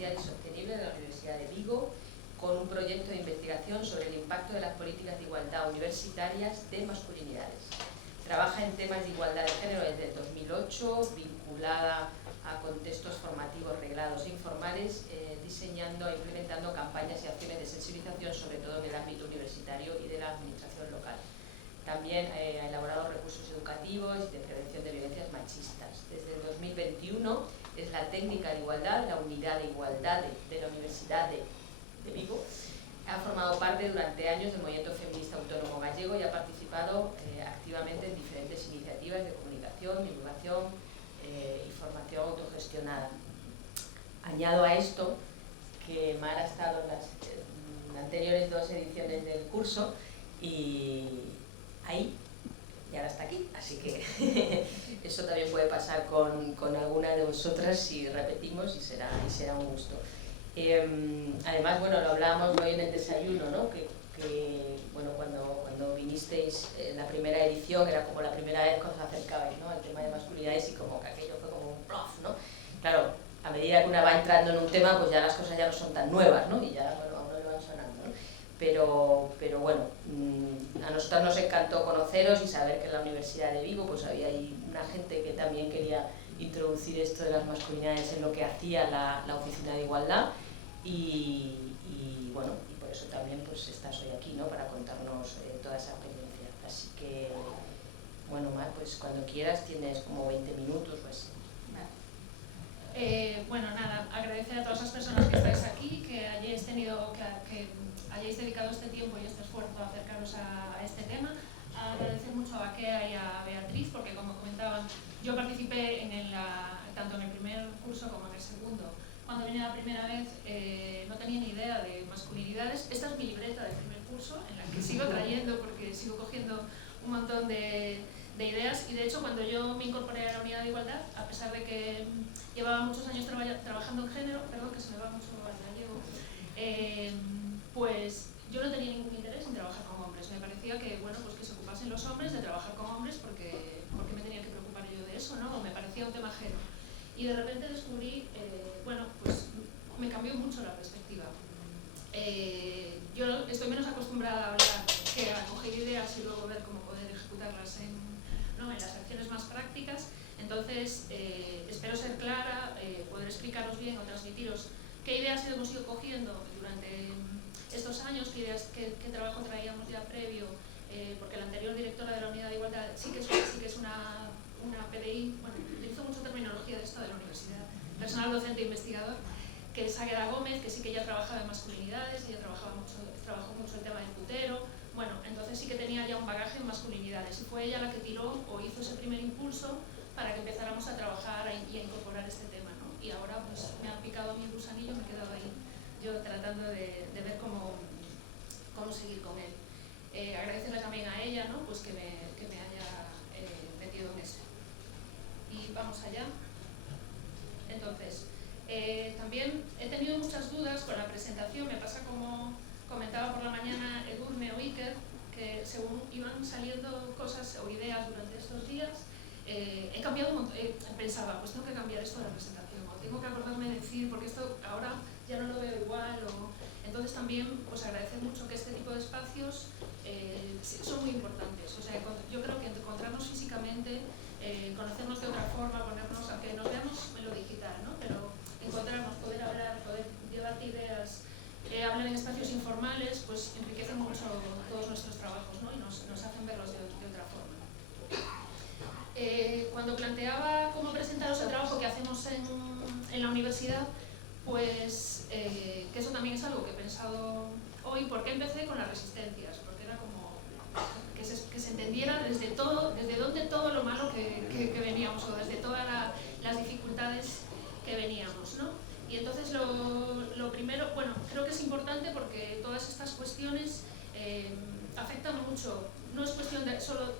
Social y Sostenible de la Universidad de Vigo, con un proyecto de investigación sobre el impacto de las políticas de igualdad universitarias de masculinidades. Trabaja en temas de igualdad de género desde el 2008, vinculada a contextos formativos reglados e informales, diseñando e implementando campañas y acciones de sensibilización, sobre todo en el ámbito universitario y de la administración local. También ha elaborado recursos educativos y de prevención de violencias machistas. Desde el 2021 es la técnica de igualdad, la unidad de igualdad de la Universidad de Vigo. Ha formado parte durante años del movimiento feminista autónomo gallego y ha participado activamente en diferentes iniciativas de comunicación, divulgación y formación autogestionada. Añado a esto que Mar ha estado en las anteriores 2 ediciones del curso y ahí, y ahora está aquí, así que eso también puede pasar con alguna de vosotras si repetimos y será un gusto. Además, bueno, lo hablábamos hoy en el desayuno, ¿no? que bueno, cuando vinisteis en la primera edición era como la primera vez que os acercabais, ¿no?, al tema de masculinidades y como que aquello fue como un plof, ¿no? Claro, a medida que una va entrando en un tema, pues ya las cosas ya no son tan nuevas, ¿no? Y ya, bueno, a uno le van sonando, ¿no? Pero bueno, a nosotros nos encantó conoceros y saber que en la Universidad de Vigo pues había ahí una gente que también quería introducir esto de las masculinidades en lo que hacía la Oficina de Igualdad y bueno, y por eso también pues estás hoy aquí, ¿no?, para contarnos toda esa experiencia. Así que, bueno, Mar, pues cuando quieras tienes como 20 minutos o así. Bueno, nada, agradecer a todas las personas que estáis aquí, que hayáis dedicado este tiempo y este esfuerzo a acercaros a este tema. Agradecer mucho a Akea y a Beatriz, porque como comentaban, yo participé tanto en el primer curso como en el segundo. Cuando vine la primera vez no tenía ni idea de masculinidades. Esta es mi libreta del primer curso, en la que sigo trayendo porque sigo cogiendo un montón de ideas, y de hecho cuando yo me incorporé a la unidad de igualdad, a pesar de que llevaba muchos años trabajando en género, perdón que se me va mucho al gallego, pues yo no tenía ningún interés en trabajar con hombres. Me parecía que, bueno, pues que se ocupasen los hombres de trabajar con hombres porque me tenía que preocupar yo de eso, ¿no? O me parecía un tema ajeno. Y de repente descubrí, bueno, pues me cambió mucho la perspectiva. Yo estoy menos acostumbrada a hablar que a coger ideas y luego ver cómo poder ejecutarlas en las acciones más prácticas. Entonces, espero ser clara, poder explicaros bien o transmitiros qué ideas hemos ido cogiendo durante estos años, qué trabajo traíamos ya previo, porque la anterior directora de la Unidad de Igualdad sí que es una PDI, bueno, utilizo mucho terminología de esto de la universidad, personal docente e investigador, que es Águeda Gómez, que sí que ya trabajaba en masculinidades, ella trabajó mucho el tema del putero. Bueno, entonces sí que tenía ya un bagaje en masculinidades y fue ella la que tiró o hizo ese primer impulso para que empezáramos a trabajar y a incorporar este tema, ¿no? Y ahora pues me han picado a mí el gusanillo, me he quedado ahí yo tratando de ver cómo seguir con él. Agradecerle también a ella, ¿no?, pues que me haya metido en eso. Y vamos allá. Entonces, también he tenido muchas dudas con la presentación. Me pasa como comentaba por la mañana Edurne o Iker, que según iban saliendo cosas o ideas durante estos días, he cambiado un montón. Pensaba, pues tengo que cambiar esto de la presentación, o tengo que acordarme de decir, porque esto ahora ya no lo veo igual. Entonces también pues agradecer mucho que este tipo de espacios son muy importantes. O sea, yo creo que encontrarnos físicamente, conocernos de otra forma, ponernos, aunque nos veamos en lo digital, ¿no?, pero encontrarnos, poder hablar, poder llevarte ideas, hablar en espacios informales, pues enriquecen mucho todos nuestros trabajos, ¿no?, y nos hacen verlos de otra forma. Cuando planteaba cómo presentaros el trabajo que hacemos en la universidad, pues que eso también es algo que he pensado hoy, porque empecé con las resistencias, porque era como que se entendiera desde dónde todo lo malo que veníamos, o desde todas las dificultades que veníamos, ¿no? Y entonces lo primero, bueno, creo que es importante porque todas estas cuestiones afectan mucho. No es cuestión de solo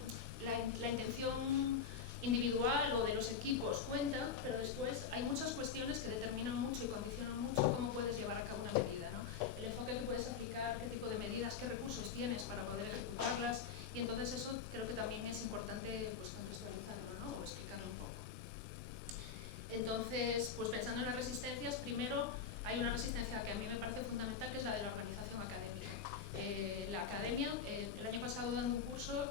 la intención individual o de los equipos cuenta, pero después hay muchas cuestiones que determinan mucho y condicionan mucho cómo puedes llevar a cabo una medida, ¿no? El enfoque que puedes aplicar, qué tipo de medidas, qué recursos tienes para poder ejecutarlas, y entonces eso creo que también es importante pues contextualizarlo, ¿no?, o explicarlo un poco. Entonces, pues pensando en las resistencias, primero hay una resistencia que a mí me parece fundamental, que es la de la organización académica. La academia, el año pasado dando un curso,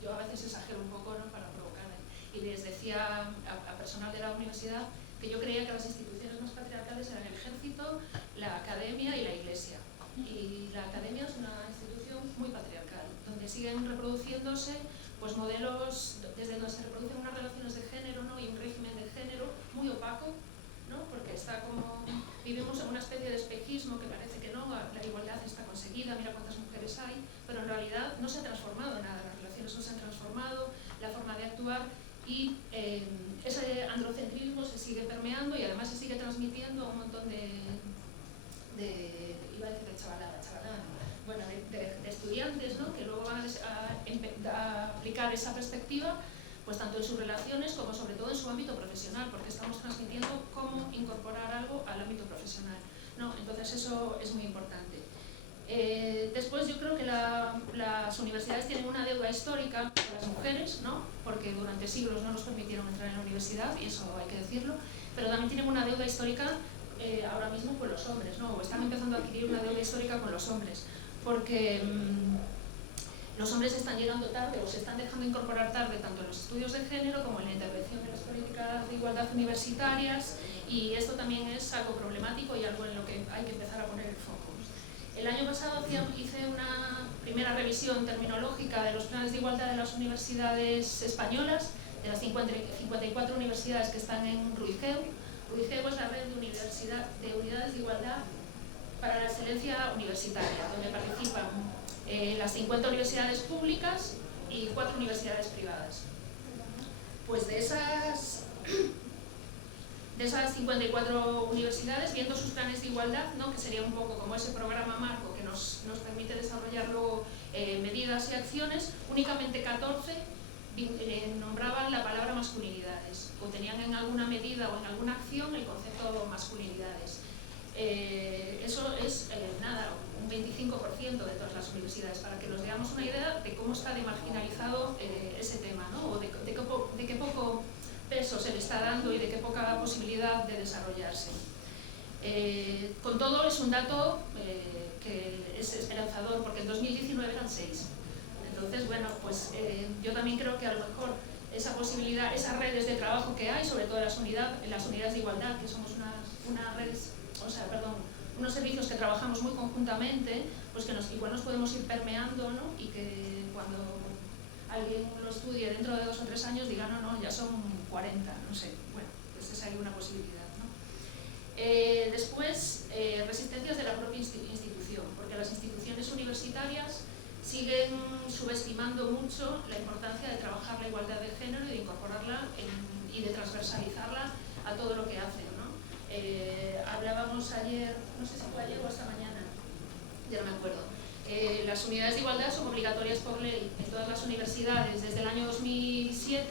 yo a veces exagero un poco, ¿no?, para provocar, y les decía a personal de la universidad que yo creía que las instituciones más patriarcales eran el ejército, la academia y la iglesia. Y la academia es una institución muy patriarcal, donde siguen reproduciéndose pues modelos desde donde se reproducen unas relaciones de género, ¿no?, y un régimen de género muy opaco, ¿no?, porque está como, vivimos en una especie de espejismo que parece que no, la igualdad está conseguida, mira cuántas mujeres hay, pero en realidad no se ha transformado nada, las relaciones no se han transformado, la forma de actuar, y ese androcentrismo se sigue permeando y además se sigue transmitiendo a un montón de iba a decir de chavalada, bueno, de estudiantes, ¿no?, que luego van a aplicar esa perspectiva pues tanto en sus relaciones como sobre todo en su ámbito profesional, porque estamos transmitiendo cómo incorporar algo al ámbito profesional, ¿no? Entonces eso es muy importante. Después yo creo que las universidades tienen una deuda histórica con las mujeres, ¿no?, porque durante siglos no nos permitieron entrar en la universidad, y eso hay que decirlo, pero también tienen una deuda histórica ahora mismo con los hombres, ¿no?, o están empezando a adquirir una deuda histórica con los hombres, porque los hombres están llegando tarde o se están dejando incorporar tarde tanto en los estudios de género como en la intervención de las políticas de igualdad universitarias, y esto también es algo problemático y algo en lo que hay que empezar a poner el foco. El año pasado hice una primera revisión terminológica de los planes de igualdad de las universidades españolas, de las 54 universidades que están en RUIGEU. RUIGEU es la red de unidades de igualdad para la excelencia universitaria, donde participan las 50 universidades públicas y 4 universidades privadas. Pues de esas 54 universidades, viendo sus planes de igualdad, ¿no?, que sería un poco como ese programa marco que nos permite desarrollar luego medidas y acciones, únicamente 14 nombraban la palabra masculinidades, o tenían en alguna medida o en alguna acción el concepto masculinidades. Eso es un 25% de todas las universidades, para que nos demos una idea de cómo está de marginalizado ese tema, ¿no?, o de qué poco peso se le está dando y de qué poca posibilidad de desarrollarse. Con todo, es un dato que es esperanzador, porque en 2019 eran 6. Entonces, bueno, pues yo también creo que a lo mejor esa posibilidad, esas redes de trabajo que hay, sobre todo en las unidades de igualdad, que somos unos servicios que trabajamos muy conjuntamente, pues que igual nos podemos ir permeando, ¿no?, y que cuando alguien lo estudie dentro de 2 o 3 años diga, no, ya son 40, no sé, bueno, pues esa hay una posibilidad, ¿no? Después, resistencias de la propia institución, porque las instituciones universitarias siguen subestimando mucho la importancia de trabajar la igualdad de género y de incorporarla y de transversalizarla a todo lo que hacen, ¿no? Hablábamos ayer, no sé si fue ayer o esta mañana, ya no me acuerdo. Las unidades de igualdad son obligatorias por ley en todas las universidades desde el año 2007,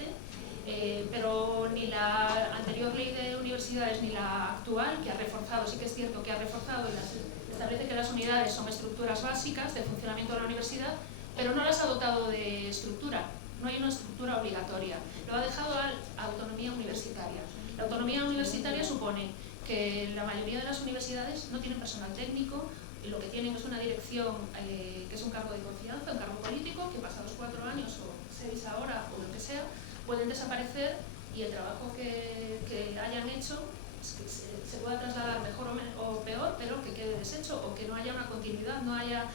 pero ni la anterior ley de universidades ni la actual, que ha reforzado, sí que es cierto que ha reforzado y establece que las unidades son estructuras básicas de funcionamiento de la universidad, pero no las ha dotado de estructura, no hay una estructura obligatoria, lo ha dejado a autonomía universitaria. La autonomía universitaria supone que la mayoría de las universidades no tienen personal técnico, y lo que tienen es una dirección que es un cargo de confianza, un cargo político, que pasados 4 años o 6 ahora o lo que sea, pueden desaparecer, y el trabajo que hayan hecho se pueda trasladar mejor o peor, pero que quede deshecho, o que no haya una continuidad, no haya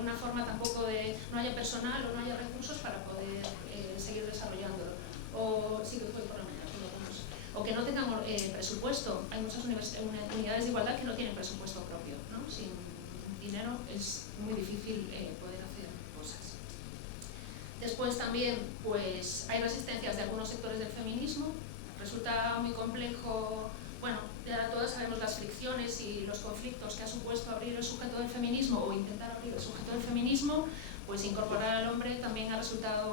una forma tampoco no haya personal o no haya recursos para poder seguir desarrollándolo. O sí que fue por lo menos, o que no tengan presupuesto. Hay muchas unidades de igualdad que no tienen presupuesto propio, ¿no? Sin dinero es muy difícil poder hacer cosas. Después también pues, hay resistencias de algunos sectores del feminismo. Resulta muy complejo, bueno, ya todas sabemos las fricciones y los conflictos que ha supuesto abrir el sujeto del feminismo o intentar abrir el sujeto del feminismo, pues incorporar al hombre también resulta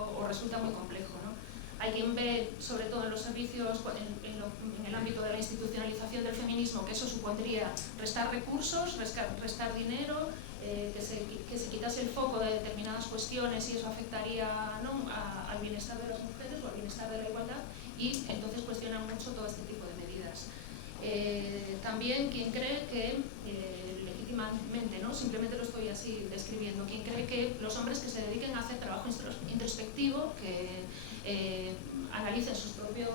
muy complejo, ¿no? Hay quien ve, sobre todo en los servicios, en el ámbito de la institucionalización del feminismo, que eso supondría restar recursos, restar dinero, que se quitase el foco de determinadas cuestiones y eso afectaría, ¿no?, al bienestar de las mujeres o al bienestar de la igualdad, y entonces cuestionan mucho todo este tipo de medidas. También quien cree que, legítimamente, ¿no? Simplemente lo estoy así describiendo, quien cree que los hombres que se dediquen a hacer trabajo introspectivo, que analicen sus propios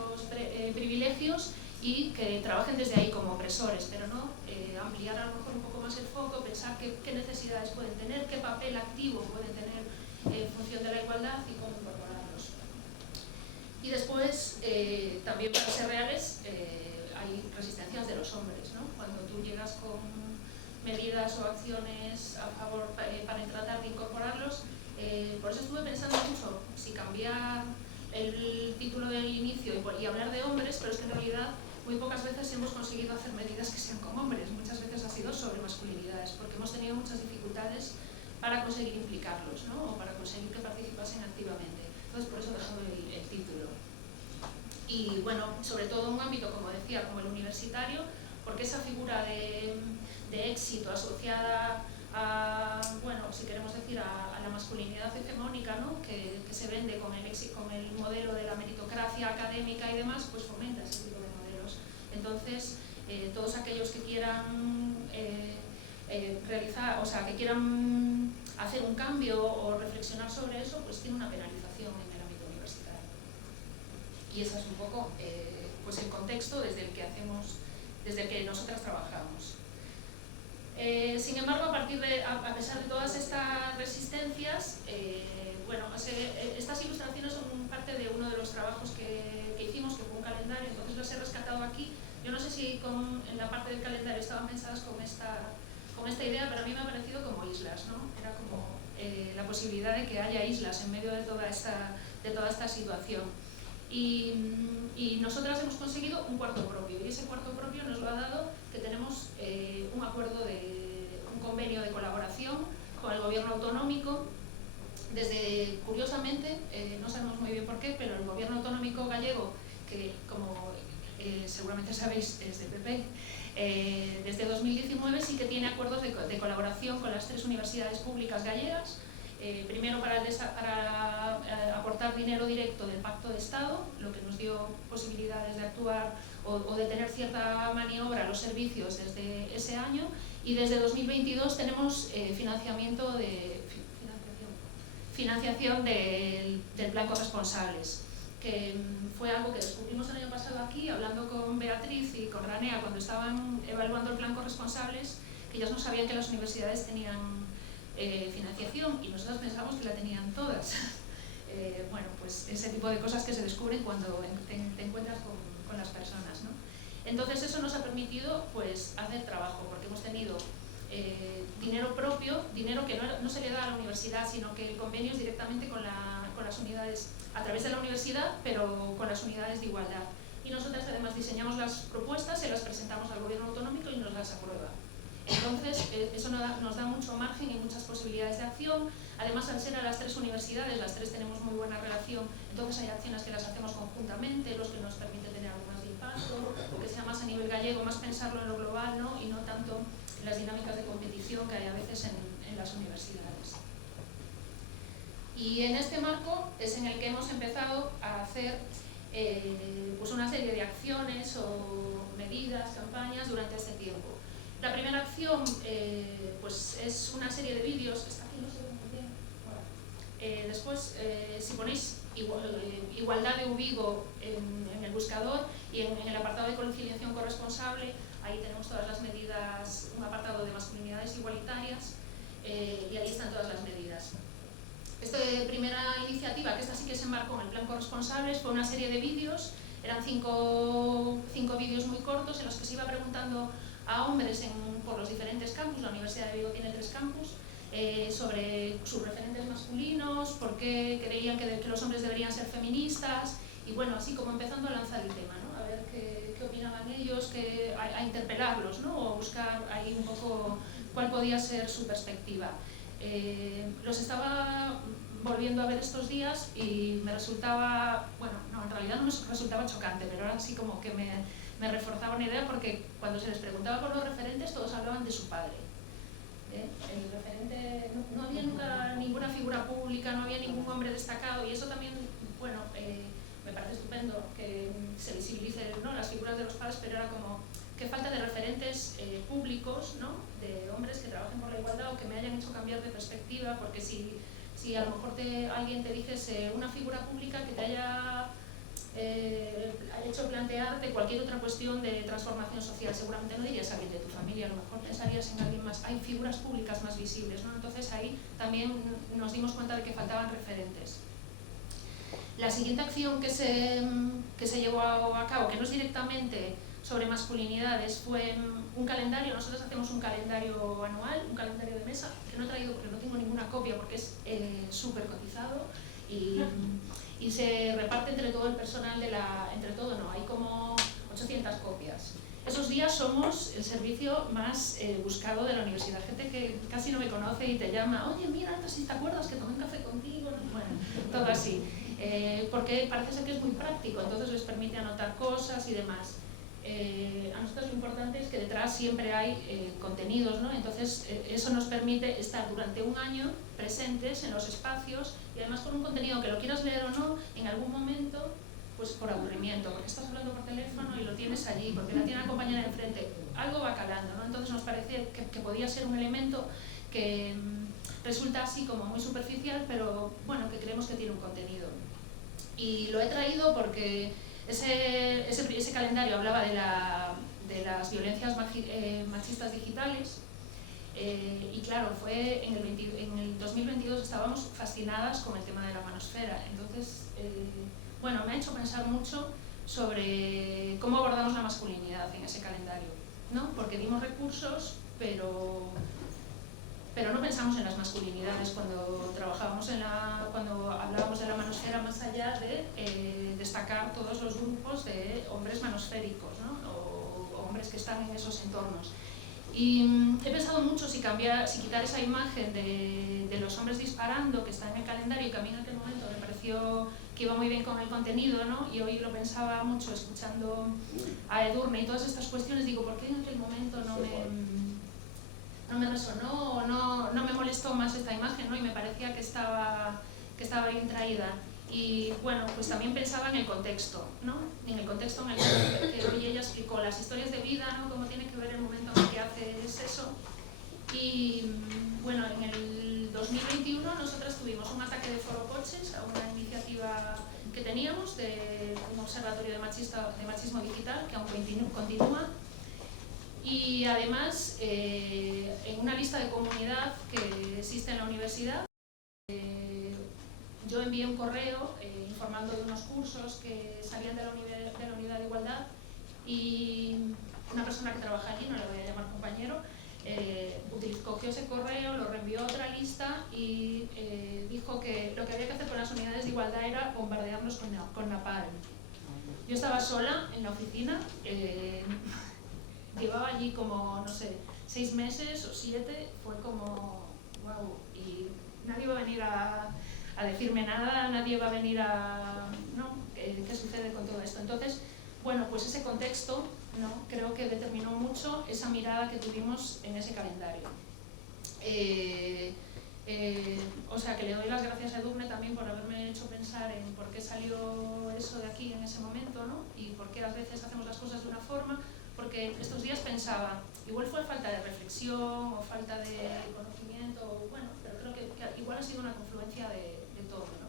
privilegios y que trabajen desde ahí como opresores, pero no ampliar a lo mejor un poco más el foco, pensar qué necesidades pueden tener, qué papel activo pueden tener en función de la igualdad y cómo incorporarlos. Y después, también para ser reales, hay resistencias de los hombres, ¿no? Cuando tú llegas con medidas o acciones a favor para tratar de incorporarlos, por eso estuve pensando mucho si cambiar el título del inicio y hablar de hombres, pero es que en realidad muy pocas veces hemos conseguido hacer medidas que sean con hombres, muchas veces ha sido sobre masculinidades, porque hemos tenido muchas dificultades para conseguir implicarlos, ¿no? O para conseguir que participasen activamente. Entonces, por eso he dejado el título. Y bueno, sobre todo en un ámbito, como decía, como el universitario, porque esa figura de éxito asociada a, bueno, si queremos decir, a la masculinidad hegemónica, ¿no? que se vende con el modelo de la meritocracia académica y demás, pues fomenta ese tipo de modelos. Entonces, todos aquellos que quieran realizar, o sea, que quieran hacer un cambio o reflexionar sobre eso, pues tiene una penalización en el ámbito universitario. Y ese es un poco pues el contexto desde el que nosotras trabajamos. Sin embargo, a pesar de todas estas resistencias, bueno, estas ilustraciones son parte de uno de los trabajos que hicimos, que fue un calendario, entonces las he rescatado aquí. Yo no sé si en la parte del calendario estaban pensadas con esta idea, pero a mí me ha parecido como islas, ¿no? Era como la posibilidad de que haya islas en medio de toda esta situación. Y nosotras hemos conseguido un cuarto propio, y ese cuarto propio nos lo ha dado que tenemos un convenio de colaboración con el gobierno autonómico. Curiosamente, no sabemos muy bien por qué, pero el gobierno autonómico gallego, que como seguramente sabéis es de PP, desde 2019 sí que tiene acuerdos de colaboración con las 3 universidades públicas gallegas. Primero para aportar dinero directo del Pacto de Estado, lo que nos dio posibilidades de actuar o de tener cierta maniobra a los servicios desde ese año, y desde 2022 tenemos financiación del plan Corresponsables, que fue algo que descubrimos el año pasado aquí, hablando con Beatriz y con Ranea cuando estaban evaluando el plan Corresponsables, que ellos no sabían que las universidades tenían financiación, y nosotros pensamos que la tenían todas. Bueno, pues ese tipo de cosas que se descubren cuando te encuentras con las personas, ¿no? Entonces eso nos ha permitido pues hacer trabajo, porque hemos tenido dinero propio, dinero que no se le da a la universidad, sino que el convenio es directamente con las unidades, a través de la universidad, pero con las unidades de igualdad. Y nosotras además diseñamos las propuestas, se las presentamos al gobierno autonómico y nos las aprueba. Entonces, eso nos da mucho margen y muchas posibilidades de acción. Además, al ser a las 3 universidades, las 3 tenemos muy buena relación, entonces hay acciones que las hacemos conjuntamente, los que nos permiten tener algo más de impacto, o que sea más a nivel gallego, más pensarlo en lo global, ¿no? Y no tanto en las dinámicas de competición que hay a veces en las universidades. Y en este marco es en el que hemos empezado a hacer pues una serie de acciones o medidas, campañas durante este tiempo. La primera acción pues es una serie de vídeos, está aquí, no sé muy bien. Bueno, después, si ponéis igualdad de Uvigo en el buscador y en el apartado de conciliación corresponsable, ahí tenemos todas las medidas, un apartado de masculinidades igualitarias, y ahí están todas las medidas. Esta primera iniciativa, que esta sí que se embarcó en el plan Corresponsables, fue una serie de vídeos, eran 5 vídeos muy cortos en los que se iba preguntando a hombres por los diferentes campus. La Universidad de Vigo tiene 3 campus, sobre sus referentes masculinos, por qué creían que los hombres deberían ser feministas, y bueno, así como empezando a lanzar el tema, ¿no? A ver qué opinaban ellos, a interpelarlos, ¿no? O buscar ahí un poco cuál podía ser su perspectiva. Los estaba volviendo a ver estos días y me resultaba, bueno, no, en realidad no me resultaba chocante, pero era así como que me reforzaba una idea, porque cuando se les preguntaba por los referentes todos hablaban de su padre. El referente, no había nunca ninguna figura pública, no había ningún hombre destacado, y eso también, bueno, me parece estupendo que se visibilicen, ¿no?, las figuras de los padres, pero era como, qué falta de referentes públicos, ¿no? De hombres que trabajen por la igualdad o que me hayan hecho cambiar de perspectiva, porque si a lo mejor alguien te dijese una figura pública que te haya hecho plantearte cualquier otra cuestión de transformación social, seguramente no dirías a alguien de tu familia, a lo mejor pensarías en alguien más. Hay figuras públicas más visibles, ¿no? Entonces ahí también nos dimos cuenta de que faltaban referentes. La siguiente acción que se llevó a cabo, que no es directamente sobre masculinidades, fue un calendario. Nosotros hacemos un calendario anual, un calendario de mesa, que no he traído porque no tengo ninguna copia, porque es súper cotizado y se reparte entre todo el personal hay como 800 copias. Esos días somos el servicio más buscado de la universidad, gente que casi no me conoce y te llama, oye, mira, si te acuerdas que tomé un café contigo, bueno, todo así. Porque parece ser que es muy práctico, entonces les permite anotar cosas y demás. A nosotros lo importante es que detrás siempre hay contenidos, ¿no? Entonces eso nos permite estar durante un año presentes en los espacios y además con un contenido que lo quieras leer o no, en algún momento, pues por aburrimiento, porque estás hablando por teléfono y lo tienes allí, porque la tiene la compañera de enfrente, algo va calando, ¿no? Entonces nos parece que podía ser un elemento que resulta así como muy superficial, pero bueno, que creemos que tiene un contenido. Y lo he traído porque ese calendario hablaba de las violencias machistas digitales y claro, fue en el 2022 estábamos fascinadas con el tema de la manosfera. Entonces, bueno, me ha hecho pensar mucho sobre cómo abordamos la masculinidad en ese calendario, ¿no? Porque dimos recursos, pero no pensamos en las masculinidades cuando cuando hablábamos de la manosfera, más allá de destacar todos los grupos de hombres manosféricos, ¿no? o hombres que están en esos entornos. Y he pensado mucho si quitar esa imagen de los hombres disparando que está en el calendario, que a mí en aquel momento me pareció que iba muy bien con el contenido, ¿no? Y hoy lo pensaba mucho escuchando a Edurne y todas estas cuestiones, digo, ¿por qué en aquel momento no me resonó o no me molestó más esta imagen, ¿no? Y me parecía que estaba bien traída. Y bueno, pues también pensaba en el contexto, ¿no? En el contexto en el que hoy ella explicó las historias de vida, ¿no? Cómo tiene que ver el momento en el que haces eso. Y bueno, en el 2021 nosotras tuvimos un ataque de forocoches a una iniciativa que teníamos de un observatorio de machismo digital que aún continúa. Y además, en una lista de comunidad que existe en la universidad, yo envié un correo informando de unos cursos que salían de la unidad de igualdad y una persona que trabaja allí, no le voy a llamar compañero, cogió ese correo, lo reenvió a otra lista y dijo que lo que había que hacer con las unidades de igualdad era bombardearlos con napalm. Yo estaba sola en la oficina, llevaba allí como, no sé, 6 meses o 7, fue como, wow, y nadie va a venir a decirme nada, nadie va a venir ¿no? ¿Qué sucede con todo esto? Entonces, bueno, pues ese contexto, ¿no? Creo que determinó mucho esa mirada que tuvimos en ese calendario. O sea, que le doy las gracias a Edurne también por haberme hecho pensar en por qué salió eso de aquí en ese momento, ¿no? Y por qué a veces hacemos las cosas de una forma, porque estos días pensaba, igual fue falta de reflexión o falta de conocimiento, bueno, pero creo que igual ha sido una confluencia de todo, ¿no?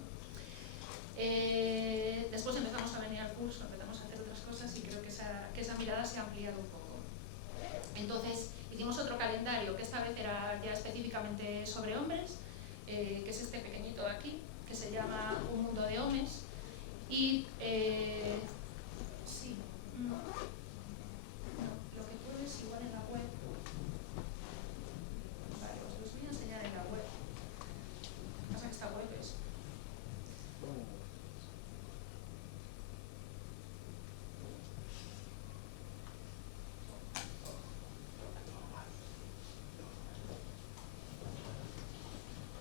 Después empezamos a venir al curso, empezamos a hacer otras cosas y creo que esa mirada se ha ampliado un poco. Entonces, hicimos otro calendario que esta vez era ya específicamente sobre hombres, que es este pequeñito de aquí, que se llama Un mundo de hombres. Y sí, lo que puedes igual en la web. Vale, os los voy a enseñar en la web. Lo que pasa es que esta web es...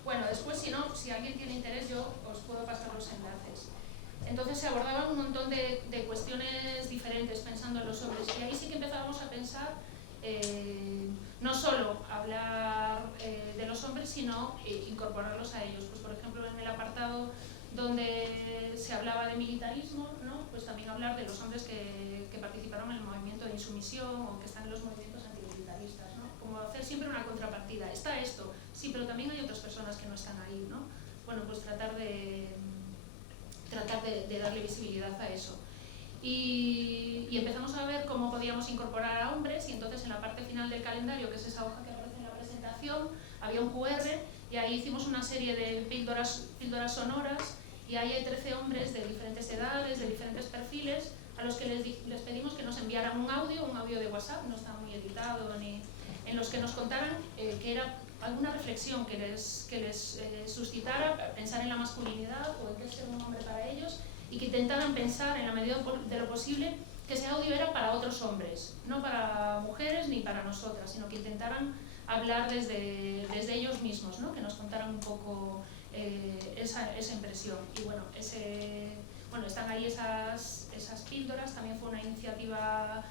Bueno, después si alguien tiene interés yo os puedo pasar los enlaces. Entonces se abordaban un montón de cuestiones diferentes pensando en los hombres y ahí sí que empezábamos a pensar no solo hablar de los hombres sino incorporarlos a ellos. Pues por ejemplo en el apartado donde se hablaba de militarismo, ¿no? Pues también hablar de los hombres que participaron en el movimiento de insumisión o que están en los movimientos antimilitaristas, ¿no? Como hacer siempre una contrapartida. Está esto, sí, pero también hay otras personas que no están ahí, ¿no? Bueno, pues tratar de darle visibilidad a eso. Y empezamos a ver cómo podíamos incorporar a hombres, y entonces en la parte final del calendario, que es esa hoja que aparece en la presentación, había un QR y ahí hicimos una serie de píldoras sonoras, y ahí hay 13 hombres de diferentes edades, de diferentes perfiles, a los que les pedimos que nos enviaran un audio de WhatsApp, no está muy editado, en los que nos contaran que era alguna reflexión que les suscitara pensar en la masculinidad o en qué es ser un hombre para ellos, y que intentaran pensar en la medida de lo posible que ese audio era para otros hombres, no para mujeres ni para nosotras, sino que intentaran hablar desde ellos mismos, ¿no? Que nos contaran un poco esa impresión. Y bueno, están ahí esas píldoras. También fue una iniciativa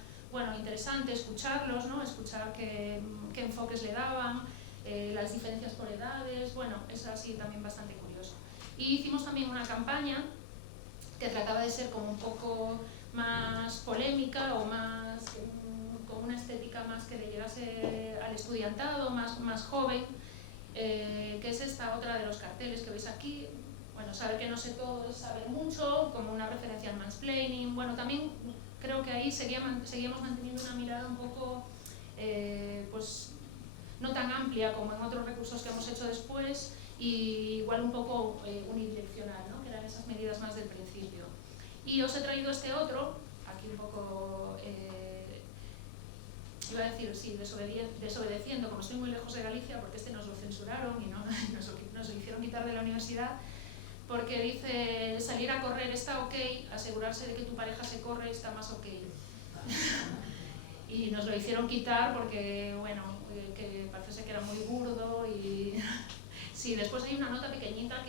interesante escucharlos, ¿no? Escuchar qué enfoques le daban, las diferencias por edades. Bueno, es así también bastante curioso. Y hicimos también una campaña que trataba de ser como un poco más polémica o más con una estética más que le llegase al estudiantado, más joven, que es esta otra de los carteles que veis aquí. Bueno, saber que no sé todo es saber mucho, como una referencia al mansplaining. Bueno, también creo que ahí seguíamos manteniendo una mirada un poco, pues, no tan amplia como en otros recursos que hemos hecho después, y igual un poco unidireccional, ¿no? Que eran esas medidas más del principio. Y os he traído este otro, aquí un poco, iba a decir, sí, desobedeciendo, como estoy muy lejos de Galicia, porque este nos lo censuraron y nos lo hicieron quitar de la universidad, porque dice, salir a correr está ok, asegurarse de que tu pareja se corre está más ok. Y nos lo hicieron quitar porque, bueno, que parece que era muy burdo y... Sí, después hay una nota pequeñita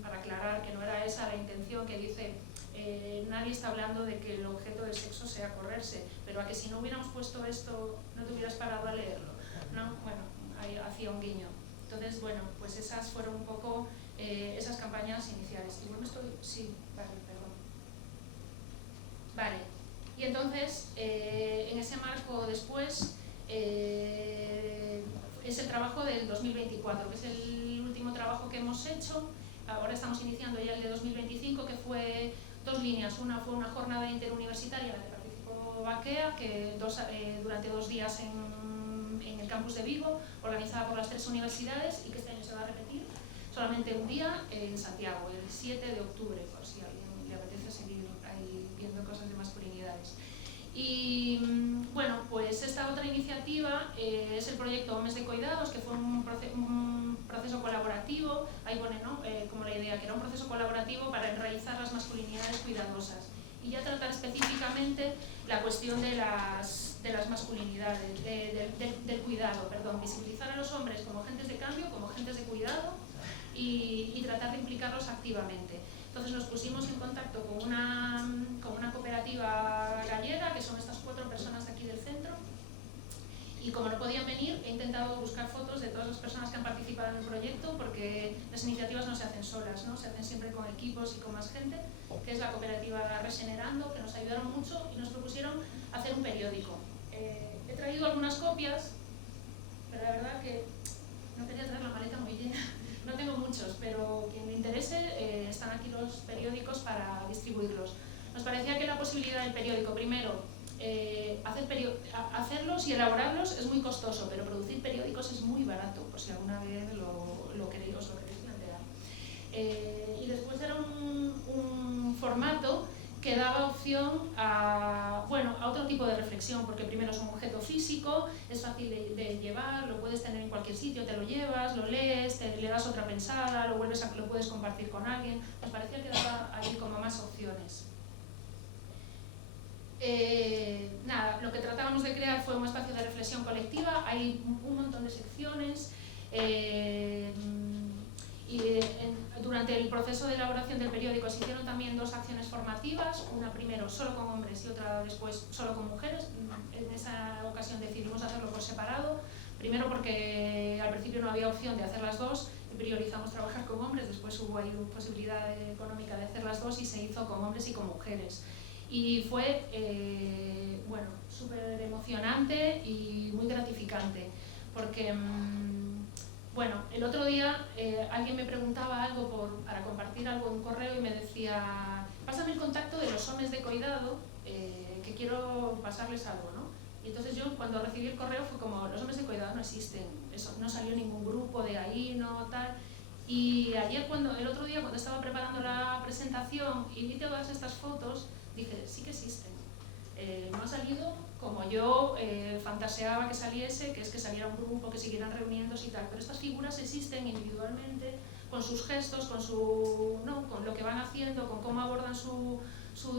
para aclarar que no era esa la intención, que dice, nadie está hablando de que el objeto del sexo sea correrse, pero a que si no hubiéramos puesto esto, no te hubieras parado a leerlo, ¿no? Bueno, ahí hacía un guiño. Entonces, bueno, pues esas fueron un poco esas campañas iniciales. Igual me estoy... Sí, vale, perdón. Vale, y entonces, en ese marco después, es el trabajo del 2024, que es el último trabajo que hemos hecho. Ahora estamos iniciando ya el de 2025, que fue 2 líneas. Una fue una jornada interuniversitaria en la que participó Bakea, que durante 2 días en el campus de Vigo, organizada por las 3 universidades, y que este año se va a repetir solamente un día en Santiago, el 7 de octubre, por si a alguien le apetece seguir ahí viendo cosas de masculinidades. Y bueno, pues esta otra iniciativa es el proyecto Homes de Cuidados, que fue un proceso colaborativo. Ahí pone, ¿no? Como la idea, que era un proceso colaborativo para enraizar las masculinidades cuidadosas y ya tratar específicamente la cuestión de las masculinidades, del cuidado, visibilizar a los hombres como agentes de cambio, como agentes de cuidado, y tratar de implicarlos activamente. Entonces nos pusimos en contacto con una cooperativa gallega, que son estas 4 personas aquí del centro, y como no podían venir, he intentado buscar fotos de todas las personas que han participado en el proyecto, porque las iniciativas no se hacen solas, ¿no? Se hacen siempre con equipos y con más gente, que es la cooperativa Regenerando, que nos ayudaron mucho y nos propusieron hacer un periódico. He traído algunas copias, pero la verdad que no quería traer la maleta muy llena. No tengo muchos, pero quien le interese, están aquí los periódicos para distribuirlos. Nos parecía que la posibilidad del periódico, primero, hacerlos y elaborarlos es muy costoso, pero producir periódicos es muy barato, por si alguna vez os lo queréis plantear. Y después era un formato que daba opción a otro tipo de reflexión, porque primero es un objeto físico, es fácil de llevar, lo puedes tener en cualquier sitio, te lo llevas, lo lees, le das otra pensada, lo puedes compartir con alguien. Nos parecía que daba ahí como más opciones. Lo que tratábamos de crear fue un espacio de reflexión colectiva. Hay un montón de secciones, y durante el proceso de elaboración del periódico se hicieron también 2 acciones formativas, una primero solo con hombres y otra después solo con mujeres. En esa ocasión decidimos hacerlo por separado, primero porque al principio no había opción de hacer las 2, y priorizamos trabajar con hombres, después hubo ahí una posibilidad económica de hacer las dos y se hizo con hombres y con mujeres. Y fue, bueno, súper emocionante y muy gratificante, porque, bueno, el otro día alguien me preguntaba algo para compartir algo en un correo y me decía, pásame el contacto de los hombres de cuidado, que quiero pasarles algo, ¿no? Y entonces yo cuando recibí el correo fue como, los hombres de cuidado no existen, eso, no salió ningún grupo de ahí, no tal. Y ayer, el otro día cuando estaba preparando la presentación y vi todas estas fotos, dije, sí que existen. No ha salido como yo fantaseaba que saliese, que es que saliera un grupo, que siguieran reuniéndose y tal, pero estas figuras existen individualmente, con sus gestos, con lo que van haciendo, con cómo abordan su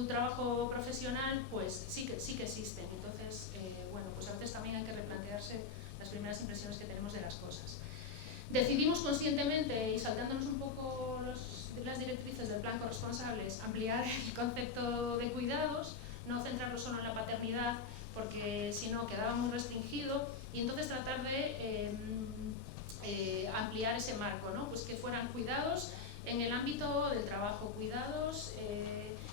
trabajo profesional, pues sí que existen. Entonces, bueno, pues a veces también hay que replantearse las primeras impresiones que tenemos de las cosas. Decidimos conscientemente, y saltándonos un poco las directrices del plan corresponsables, ampliar el concepto de cuidados, no centrarlo solo en la paternidad, porque si no quedaba muy restringido, y entonces tratar de ampliar ese marco, ¿no? Pues que fueran cuidados en el ámbito del trabajo, cuidados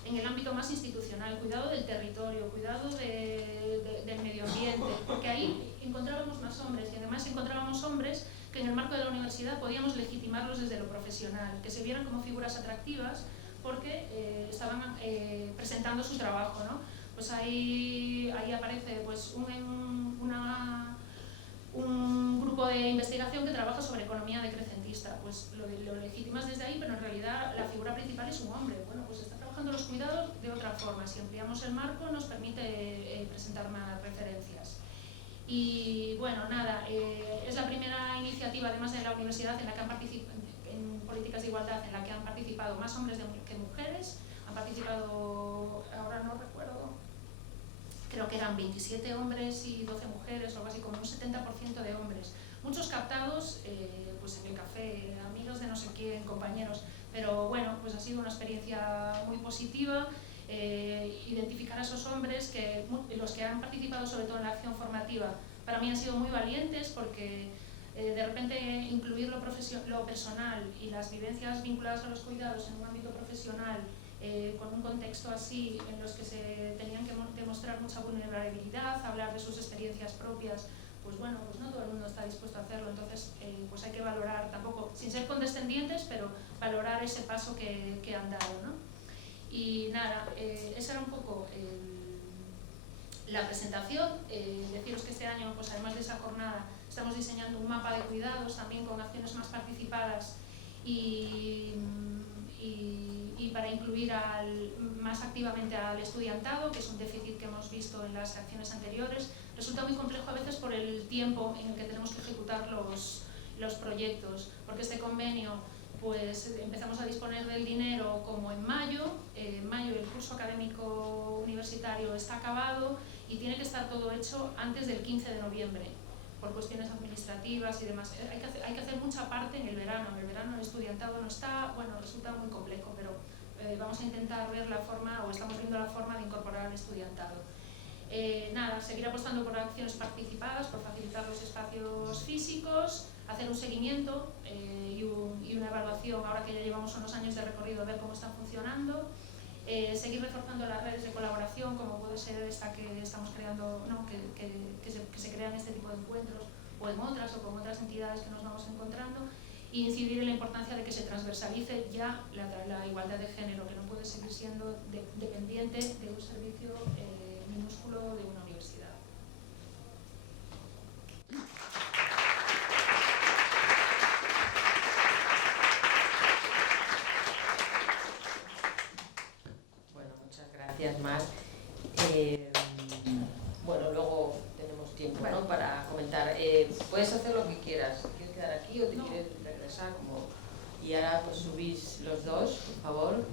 en el ámbito más institucional, cuidado del territorio, cuidado del medio ambiente, porque ahí encontrábamos más hombres, y además encontrábamos hombres que en el marco de la universidad podíamos legitimarlos desde lo profesional, que se vieran como figuras atractivas porque estaban presentando su trabajo, ¿no? Pues ahí aparece pues, un grupo de investigación que trabaja sobre economía decrecentista. Pues lo legitimas desde ahí, pero en realidad la figura principal es un hombre. Bueno, pues está trabajando los cuidados de otra forma. Si ampliamos el marco nos permite presentar más referencias. Y bueno, nada, es la primera iniciativa, además de la universidad, en la que han participado en políticas de igualdad, en la que han participado más hombres que mujeres. Han participado, ahora no recuerdo, creo que eran 27 hombres y 12 mujeres, o algo así, como un 70% de hombres. Muchos captados pues en el café, amigos de no sé quién, compañeros, pero bueno, pues ha sido una experiencia muy positiva. Identificar a esos hombres, los que han participado sobre todo en la acción formativa, para mí han sido muy valientes porque de repente incluir lo personal y las vivencias vinculadas a los cuidados en un ámbito profesional, con un contexto así en los que se tenían que demostrar mucha vulnerabilidad, hablar de sus experiencias propias, pues bueno, pues no todo el mundo está dispuesto a hacerlo, entonces pues hay que valorar, tampoco, sin ser condescendientes, pero valorar ese paso que han dado, ¿no? Y nada, esa era un poco la presentación. Deciros que este año, pues además de esa jornada, estamos diseñando un mapa de cuidados también con acciones más participadas y para incluir más activamente al estudiantado, que es un déficit que hemos visto en las acciones anteriores. Resulta muy complejo a veces por el tiempo en el que tenemos que ejecutar los proyectos, porque este convenio pues empezamos a disponer del dinero como en mayo. En mayo el curso académico universitario está acabado y tiene que estar todo hecho antes del 15 de noviembre, por cuestiones administrativas y demás. Hay que hacer mucha parte en el verano el estudiantado no está, bueno, resulta muy complejo, pero vamos a intentar ver la forma, o estamos viendo la forma de incorporar al estudiantado. Nada, seguir apostando por acciones participadas, por facilitar los espacios físicos, hacer un seguimiento y una evaluación, ahora que ya llevamos unos años de recorrido, ver cómo están funcionando, seguir reforzando las redes de colaboración, como puede ser esta que estamos creando, ¿no? que se crean este tipo de encuentros, o en otras, o con otras entidades que nos vamos encontrando, y incidir en la importancia de que se transversalice ya la igualdad de género, que no puede seguir siendo dependiente de un servicio minúsculo de una universidad. Bueno, muchas gracias, Mar. Bueno, luego tenemos tiempo, ¿no?, para comentar. Puedes hacer lo que quieras. ¿Quieres quedar aquí o te quieres regresar? Y ahora pues subís los dos, por favor,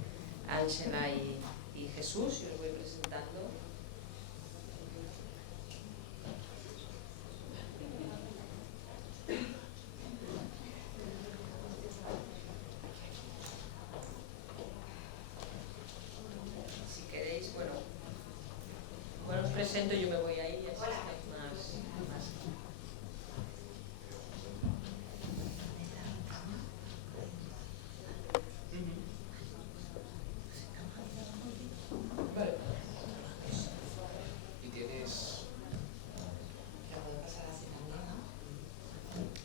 Ángela y Jesús, y os voy presentando. Si queréis, bueno, os presento, yo me voy ahí y así estáis más.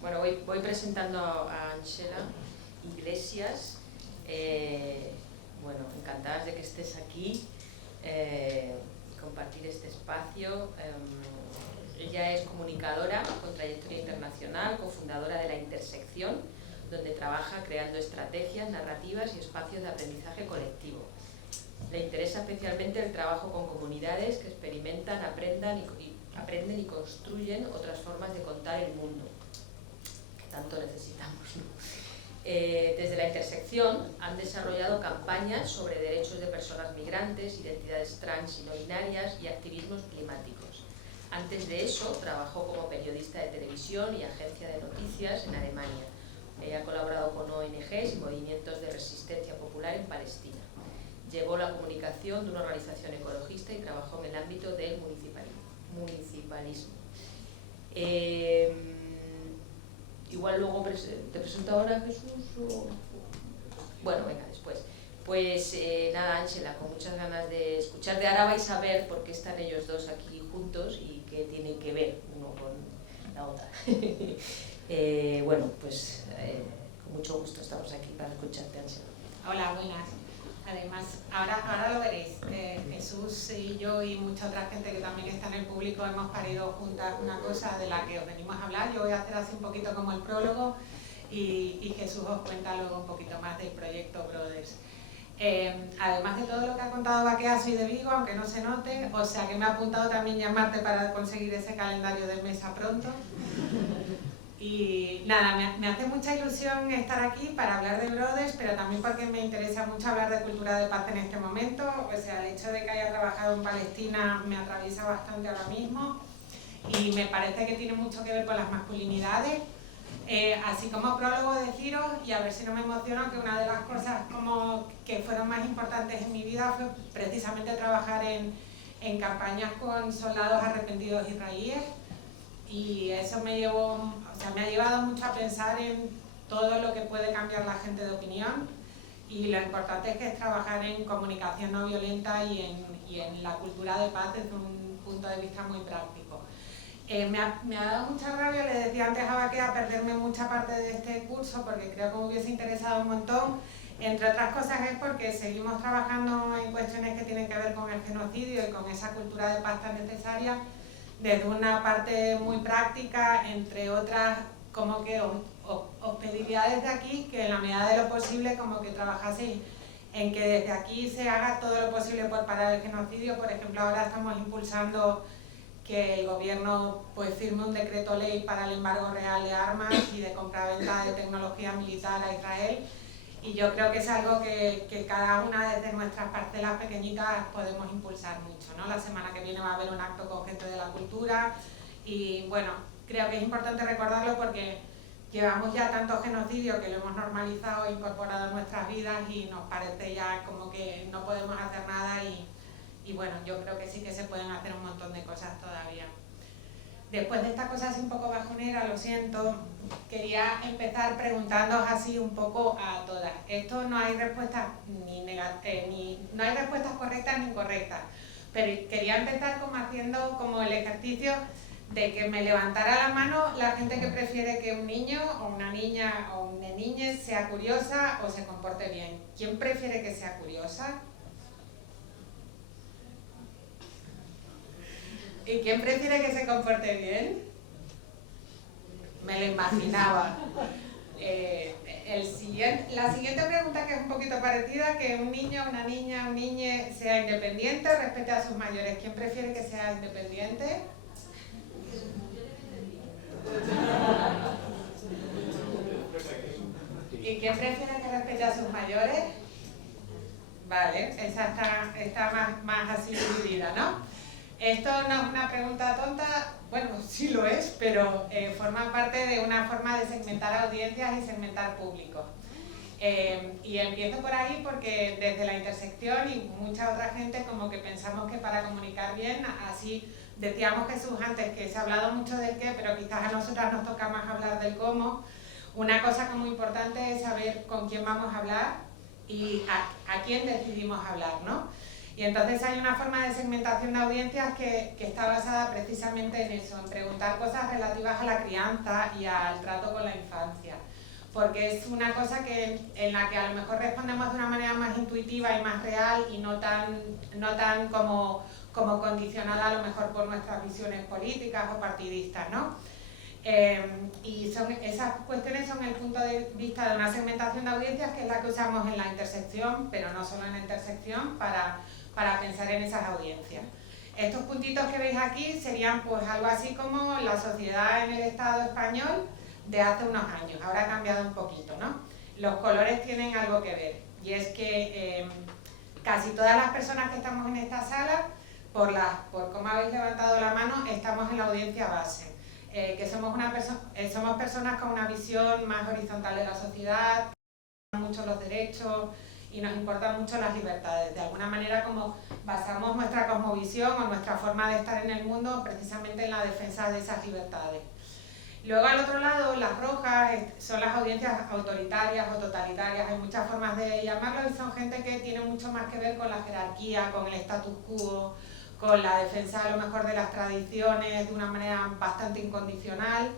Bueno, voy presentando a Ángela Iglesias. Bueno, encantadas de que estés aquí, compartir este espacio. Ella es comunicadora con trayectoria internacional, cofundadora de La Intersección, donde trabaja creando estrategias, narrativas y espacios de aprendizaje colectivo. Le interesa especialmente el trabajo con comunidades que experimentan, aprenden y construyen otras formas de contar el mundo, que tanto necesitamos, ¿no? Desde La Intersección han desarrollado campañas sobre derechos de personas migrantes, identidades trans y no binarias y activismos climáticos. Antes de eso, trabajó como periodista de televisión y agencia de noticias en Alemania. Ha colaborado con ONGs y movimientos de resistencia popular en Palestina. Llevó la comunicación de una organización ecologista y trabajó en el ámbito del municipalismo. Igual luego te presento ahora, Jesús, o... Bueno, venga, después. Pues nada, Ángela, con muchas ganas de escuchar de Araba y saber por qué están ellos dos aquí juntos y qué tienen que ver uno con la otra. Bueno, pues con mucho gusto estamos aquí para escucharte, Ángela. Hola, buenas. Además, ahora lo veréis. Jesús y yo y mucha otra gente que también está en el público hemos parido juntas una cosa de la que os venimos a hablar. Yo voy a hacer así un poquito como el prólogo y Jesús os cuenta luego un poquito más del proyecto Brothers. Además de todo lo que ha contado Baquea, soy de Vigo, aunque no se note, o sea que me ha apuntado también llamarte para conseguir ese calendario de mesa pronto. Y nada, me hace mucha ilusión estar aquí para hablar de Brothers, pero también porque me interesa mucho hablar de cultura de paz en este momento. O sea, el hecho de que haya trabajado en Palestina me atraviesa bastante ahora mismo y me parece que tiene mucho que ver con las masculinidades. Así como prólogo deciros, y a ver si no me emociono, que una de las cosas como que fueron más importantes en mi vida fue precisamente trabajar en campañas con soldados arrepentidos israelíes. Y eso me ha llevado mucho a pensar en todo lo que puede cambiar la gente de opinión y lo importante que es trabajar en comunicación no violenta y en la cultura de paz desde un punto de vista muy práctico. Me ha dado mucha rabia, le decía antes a Baquea, perderme mucha parte de este curso porque creo que me hubiese interesado un montón. Entre otras cosas es porque seguimos trabajando en cuestiones que tienen que ver con el genocidio y con esa cultura de paz tan necesaria, desde una parte muy práctica, entre otras, como que os pediría desde aquí que en la medida de lo posible como que trabajaseis en que desde aquí se haga todo lo posible por parar el genocidio. Por ejemplo, ahora estamos impulsando que el gobierno pues firme un decreto ley para el embargo real de armas y de compraventa de tecnología militar a Israel. Y yo creo que es algo que cada una desde nuestras parcelas pequeñitas podemos impulsar mucho, ¿no? La semana que viene va a haber un acto con gente de la cultura y bueno, creo que es importante recordarlo porque llevamos ya tanto genocidio que lo hemos normalizado e incorporado en nuestras vidas y nos parece ya como que no podemos hacer nada y bueno, yo creo que sí que se pueden hacer un montón de cosas todavía. Después de esta cosa así un poco bajonera, lo siento, quería empezar preguntándoos así un poco a todas. Esto no hay respuestas no hay respuestas correctas ni incorrectas, pero quería empezar como haciendo como el ejercicio de que me levantara la mano la gente que prefiere que un niño o una niña o una niña sea curiosa o se comporte bien. ¿Quién prefiere que sea curiosa? ¿Y quién prefiere que se comporte bien? Me lo imaginaba. La siguiente pregunta, que es un poquito parecida, que un niño, una niña, un niñe sea independiente o respete a sus mayores. ¿Quién prefiere que sea independiente? ¿Y quién prefiere que respete a sus mayores? Vale, esa está más así dividida, ¿no? Esto no es una pregunta tonta, bueno, sí lo es, pero forma parte de una forma de segmentar audiencias y segmentar públicos. Y empiezo por ahí porque desde La Intersección y mucha otra gente como que pensamos que para comunicar bien, así decíamos Jesús antes que se ha hablado mucho del qué, pero quizás a nosotras nos toca más hablar del cómo. Una cosa como importante es saber con quién vamos a hablar y a quién decidimos hablar, ¿no? Y Y entonces hay una forma de segmentación de audiencias que está basada precisamente en eso, en preguntar cosas relativas a la crianza y al trato con la infancia. Porque es una cosa en la que a lo mejor respondemos de una manera más intuitiva y más real y no tan como condicionada a lo mejor por nuestras visiones políticas o partidistas, ¿no? Y esas cuestiones son el punto de vista de una segmentación de audiencias, que es la que usamos en la intersección, pero no solo en la intersección, para pensar en esas audiencias. Estos puntitos que veis aquí serían pues algo así como la sociedad en el Estado español de hace unos años. Ahora ha cambiado un poquito, ¿no? Los colores tienen algo que ver, y es que casi todas las personas que estamos en esta sala, por cómo habéis levantado la mano, estamos en la audiencia base. Que somos personas con una visión más horizontal de la sociedad, nos importan mucho los derechos y nos importan mucho las libertades. De alguna manera como basamos nuestra cosmovisión o nuestra forma de estar en el mundo precisamente en la defensa de esas libertades. Luego al otro lado, las rojas son las audiencias autoritarias o totalitarias, hay muchas formas de llamarlo, y son gente que tiene mucho más que ver con la jerarquía, con el status quo, con la defensa a lo mejor de las tradiciones de una manera bastante incondicional.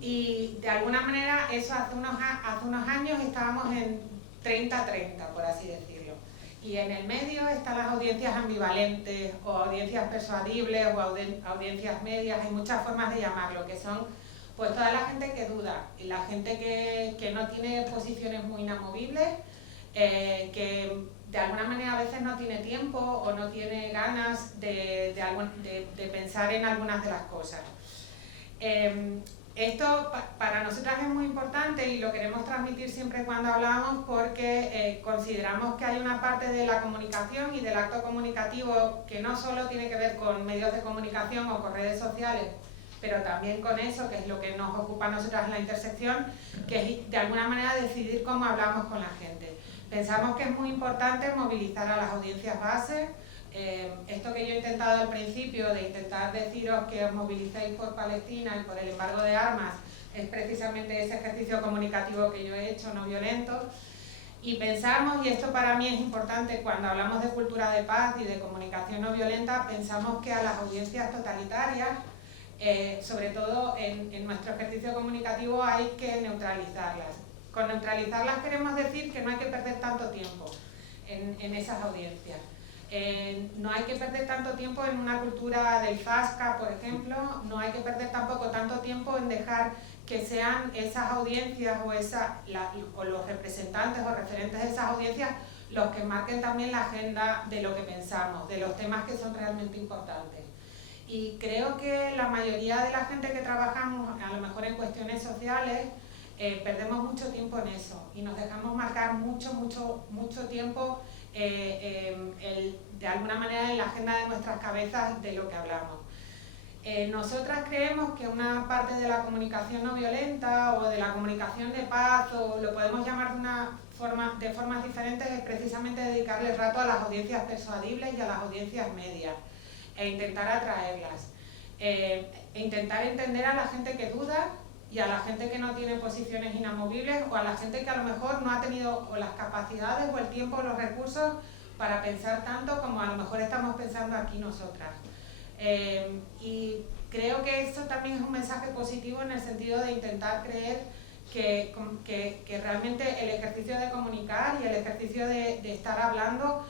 Y de alguna manera eso hace unos años estábamos en 30-30, por así decirlo. Y en el medio están las audiencias ambivalentes o audiencias persuadibles o audiencias medias, hay muchas formas de llamarlo, que son pues toda la gente que duda y la gente que no tiene posiciones muy inamovibles, que de alguna manera a veces no tiene tiempo o no tiene ganas de pensar en algunas de las cosas. Esto para nosotras es muy importante y lo queremos transmitir siempre cuando hablamos, porque consideramos que hay una parte de la comunicación y del acto comunicativo que no solo tiene que ver con medios de comunicación o con redes sociales, pero también con eso, que es lo que nos ocupa a nosotras en la intersección, que es de alguna manera decidir cómo hablamos con la gente. Pensamos que es muy importante movilizar a las audiencias bases. Esto que yo he intentado al principio, de intentar deciros que os movilicéis por Palestina y por el embargo de armas, es precisamente ese ejercicio comunicativo que yo he hecho, no violento. Y pensamos, y esto para mí es importante cuando hablamos de cultura de paz y de comunicación no violenta, pensamos que a las audiencias totalitarias, sobre todo en nuestro ejercicio comunicativo, hay que neutralizarlas. Con neutralizarlas queremos decir que no hay que perder tanto tiempo en esas audiencias. No hay que perder tanto tiempo en una cultura del zasca, por ejemplo, no hay que perder tampoco tanto tiempo en dejar que sean esas audiencias o los representantes o referentes de esas audiencias los que marquen también la agenda de lo que pensamos, de los temas que son realmente importantes. Y creo que la mayoría de la gente que trabajamos, a lo mejor en cuestiones sociales, perdemos mucho tiempo en eso y nos dejamos marcar mucho tiempo de alguna manera en la agenda de nuestras cabezas de lo que hablamos. Nosotras creemos que una parte de la comunicación no violenta o de la comunicación de paz, o lo podemos llamar de formas diferentes, es precisamente dedicarle rato a las audiencias persuadibles y a las audiencias medias e intentar atraerlas, intentar entender a la gente que duda y a la gente que no tiene posiciones inamovibles, o a la gente que a lo mejor no ha tenido o las capacidades o el tiempo o los recursos para pensar tanto como a lo mejor estamos pensando aquí nosotras. Y creo que esto también es un mensaje positivo en el sentido de intentar creer que realmente el ejercicio de comunicar y el ejercicio de estar hablando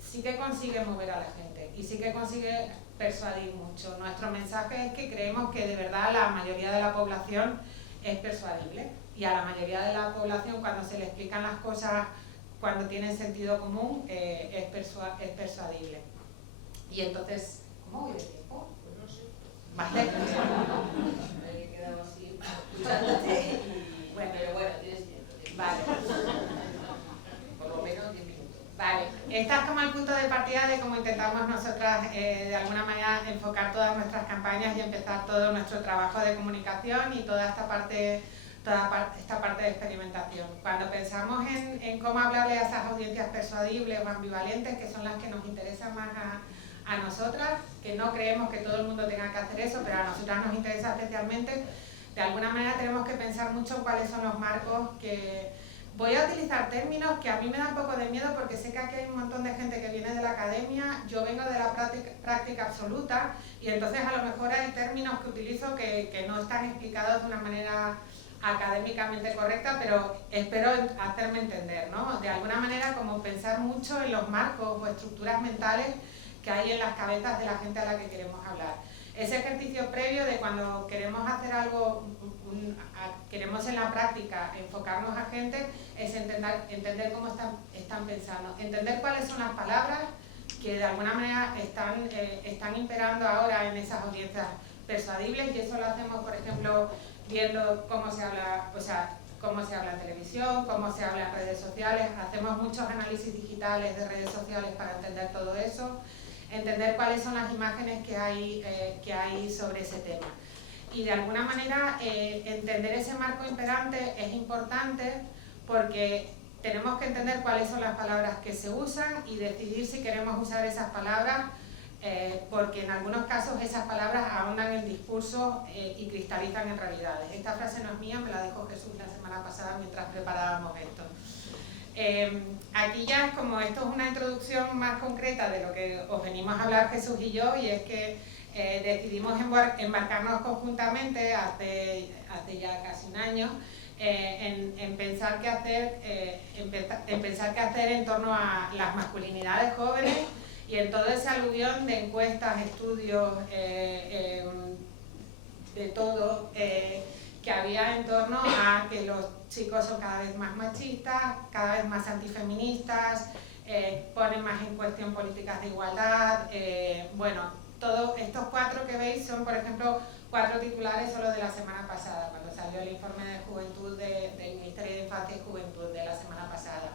sí que consigue mover a la gente y sí que consigue persuadir mucho. Nuestro mensaje es que creemos que de verdad la mayoría de la población es persuadible, y a la mayoría de la población, cuando se le explican las cosas, cuando tienen sentido común, es persuadible. Y entonces, ¿cómo voy de tiempo? Pues no sé. Vale. Me he quedado así escuchándote y... Bueno, pero bueno, tienes tiempo. Vale. Por lo menos 10 minutos. Vale, este es como el punto de partida de cómo intentamos nosotras de alguna manera enfocar todas nuestras campañas y empezar todo nuestro trabajo de comunicación y toda esta parte de experimentación. Cuando pensamos en cómo hablarle a esas audiencias persuadibles o ambivalentes, que son las que nos interesan más a nosotras, que no creemos que todo el mundo tenga que hacer eso, pero a nosotras nos interesa especialmente, de alguna manera tenemos que pensar mucho en cuáles son los marcos Voy a utilizar términos que a mí me dan un poco de miedo porque sé que aquí hay un montón de gente que viene de la academia, yo vengo de la práctica absoluta y entonces a lo mejor hay términos que utilizo que no están explicados de una manera académicamente correcta, pero espero hacerme entender, ¿no? De alguna manera como pensar mucho en los marcos o estructuras mentales que hay en las cabezas de la gente a la que queremos hablar. Ese ejercicio previo de cuando queremos hacer algo, queremos en la práctica enfocarnos a gente, es entender cómo están pensando, entender cuáles son las palabras que de alguna manera están imperando ahora en esas audiencias persuadibles, y eso lo hacemos, por ejemplo, viendo cómo se habla, o sea, cómo se habla en televisión, cómo se habla en redes sociales, hacemos muchos análisis digitales de redes sociales para entender todo eso, entender cuáles son las imágenes que hay sobre ese tema. Y de alguna manera entender ese marco imperante es importante porque tenemos que entender cuáles son las palabras que se usan y decidir si queremos usar esas palabras, porque en algunos casos esas palabras ahondan el discurso y cristalizan en realidades. Esta frase no es mía, me la dijo Jesús la semana pasada mientras preparábamos esto. Aquí ya es como, esto es una introducción más concreta de lo que os venimos a hablar Jesús y yo, y es que decidimos embarcarnos conjuntamente hace ya casi un año en pensar qué hacer en torno a las masculinidades jóvenes y en todo ese aluvión de encuestas, estudios, de todo que había en torno a que los chicos son cada vez más machistas, cada vez más antifeministas, ponen más en cuestión políticas de igualdad. Bueno, todos estos 4 que veis son, por ejemplo, 4 titulares solo de la semana pasada, cuando salió el informe de juventud del Ministerio de Infancia y Juventud de la semana pasada.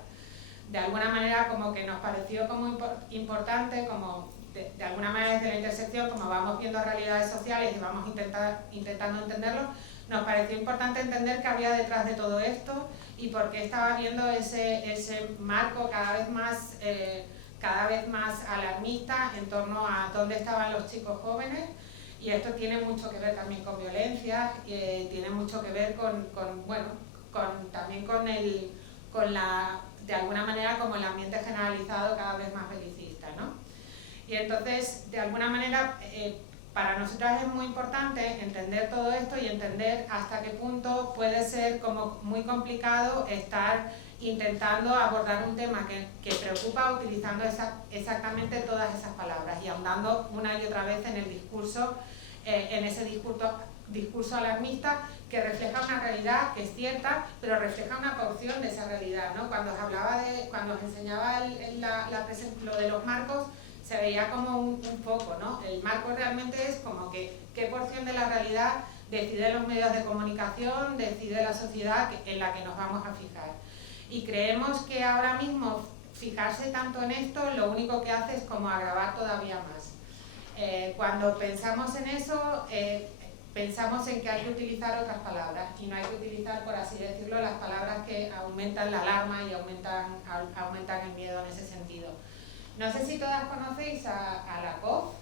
De alguna manera como que nos pareció como importante, como de alguna manera desde la intersección, como vamos viendo realidades sociales y vamos intentando entenderlo, nos pareció importante entender qué había detrás de todo esto y por qué estaba viendo ese marco cada vez más alarmista en torno a dónde estaban los chicos jóvenes, y esto tiene mucho que ver también con violencia, tiene mucho que ver también con de alguna manera como el ambiente generalizado cada vez más belicista, ¿no? Y entonces, de alguna manera, para nosotras es muy importante entender todo esto y entender hasta qué punto puede ser como muy complicado estar intentando abordar un tema que preocupa utilizando exactamente todas esas palabras y ahondando una y otra vez en el discurso, en ese discurso alarmista que refleja una realidad que es cierta, pero refleja una porción de esa realidad, ¿no? Cuando os enseñaba lo de los marcos, se veía como un foco, ¿no? El marco realmente es como que qué porción de la realidad decide los medios de comunicación, decide la sociedad en la que nos vamos a fijar. Y creemos que ahora mismo fijarse tanto en esto lo único que hace es como agravar todavía más. Cuando pensamos en eso, pensamos en que hay que utilizar otras palabras y no hay que utilizar, por así decirlo, las palabras que aumentan la alarma y aumentan el miedo en ese sentido. No sé si todas conocéis a Lakoff.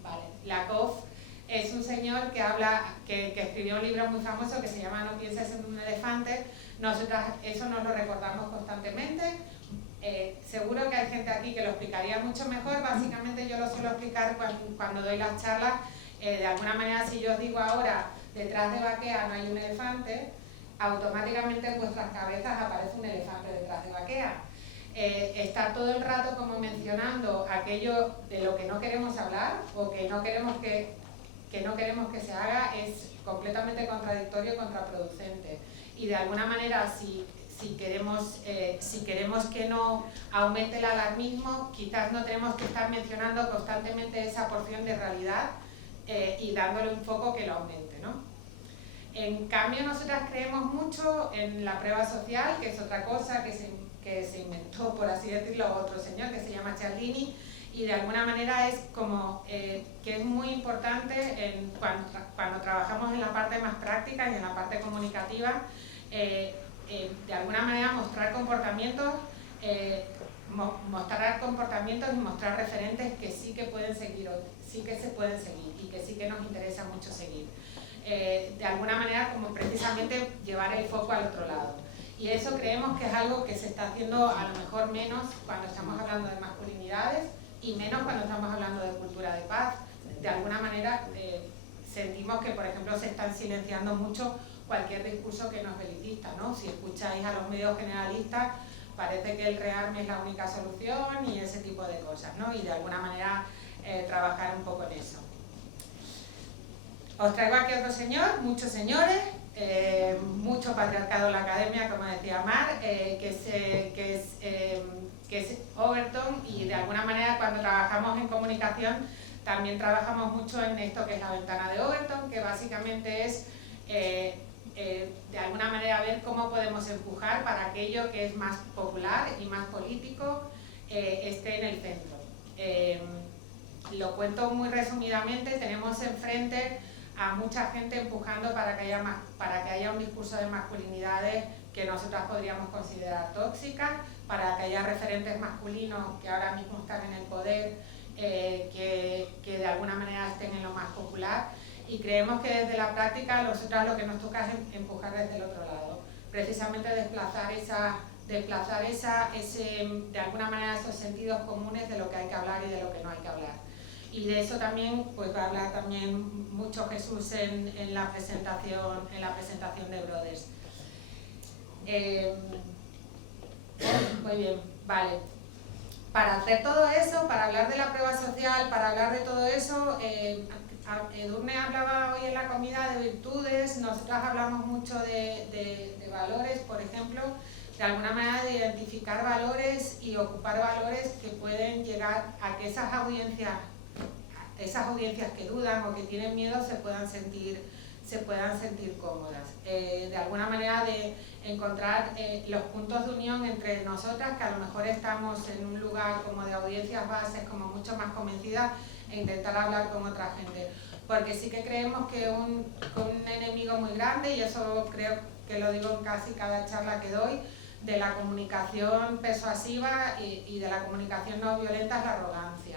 Vale, Lakoff es un señor que escribió un libro muy famoso que se llama No pienses en un elefante. Nosotras eso nos lo recordamos constantemente. Seguro que hay gente aquí que lo explicaría mucho mejor. Básicamente yo lo suelo explicar cuando doy las charlas. De alguna manera, si yo os digo ahora, detrás de Baquea no hay un elefante, automáticamente en vuestras cabezas aparece un elefante detrás de Baquea. Estar todo el rato como mencionando aquello de lo que no queremos hablar o que no queremos que se haga es completamente contradictorio y contraproducente. Y de alguna manera, si queremos que no aumente el alarmismo, quizás no tenemos que estar mencionando constantemente esa porción de realidad y dándole un foco que lo aumente, ¿no? En cambio, nosotras creemos mucho en la prueba social, que es otra cosa que se inventó, por así decirlo, otro señor que se llama Cialdini, y de alguna manera es como que es muy importante cuando trabajamos en la parte más práctica y en la parte comunicativa, de alguna manera mostrar comportamientos y mostrar referentes que sí que pueden seguir, sí que se pueden seguir y que sí que nos interesa mucho seguir. De alguna manera como precisamente llevar el foco al otro lado. Y eso creemos que es algo que se está haciendo a lo mejor menos cuando estamos hablando de masculinidades y menos cuando estamos hablando de cultura de paz. De alguna manera sentimos que, por ejemplo, se están silenciando mucho cualquier discurso que no es belicista, ¿no? Si escucháis a los medios generalistas, parece que el rearme es la única solución y ese tipo de cosas, ¿no? Y de alguna manera trabajar un poco en eso. Os traigo aquí otro señor, muchos señores, mucho patriarcado en la academia, como decía Mar, que es Overton, y de alguna manera cuando trabajamos en comunicación también trabajamos mucho en esto que es la ventana de Overton, que básicamente es de alguna manera ver cómo podemos empujar para aquello que es más popular y más político esté en el centro. Lo cuento muy resumidamente, tenemos enfrente a mucha gente empujando para que haya un discurso de masculinidades que nosotras podríamos considerar tóxicas, para que haya referentes masculinos que ahora mismo están en el poder, que de alguna manera estén en lo más popular, y creemos que desde la práctica nosotras lo que nos toca es empujar desde el otro lado, precisamente desplazar de alguna manera esos sentidos comunes de lo que hay que hablar y de lo que no hay que hablar. Y de eso también pues va a hablar también mucho Jesús en la presentación de Brothers. Muy bien, vale. Para hacer todo eso, para hablar de la prueba social, para hablar de todo eso, Edurne hablaba hoy en la comida de virtudes, nosotras hablamos mucho de valores, por ejemplo, de alguna manera de identificar valores y ocupar valores que pueden llegar a que esas audiencias que dudan o que tienen miedo se puedan sentir cómodas. De alguna manera de encontrar los puntos de unión entre nosotras, que a lo mejor estamos en un lugar como de audiencias bases, como mucho más convencidas, e intentar hablar con otra gente. Porque sí que creemos que un enemigo muy grande, y eso creo que lo digo en casi cada charla que doy, de la comunicación persuasiva y de la comunicación no violenta es la arrogancia.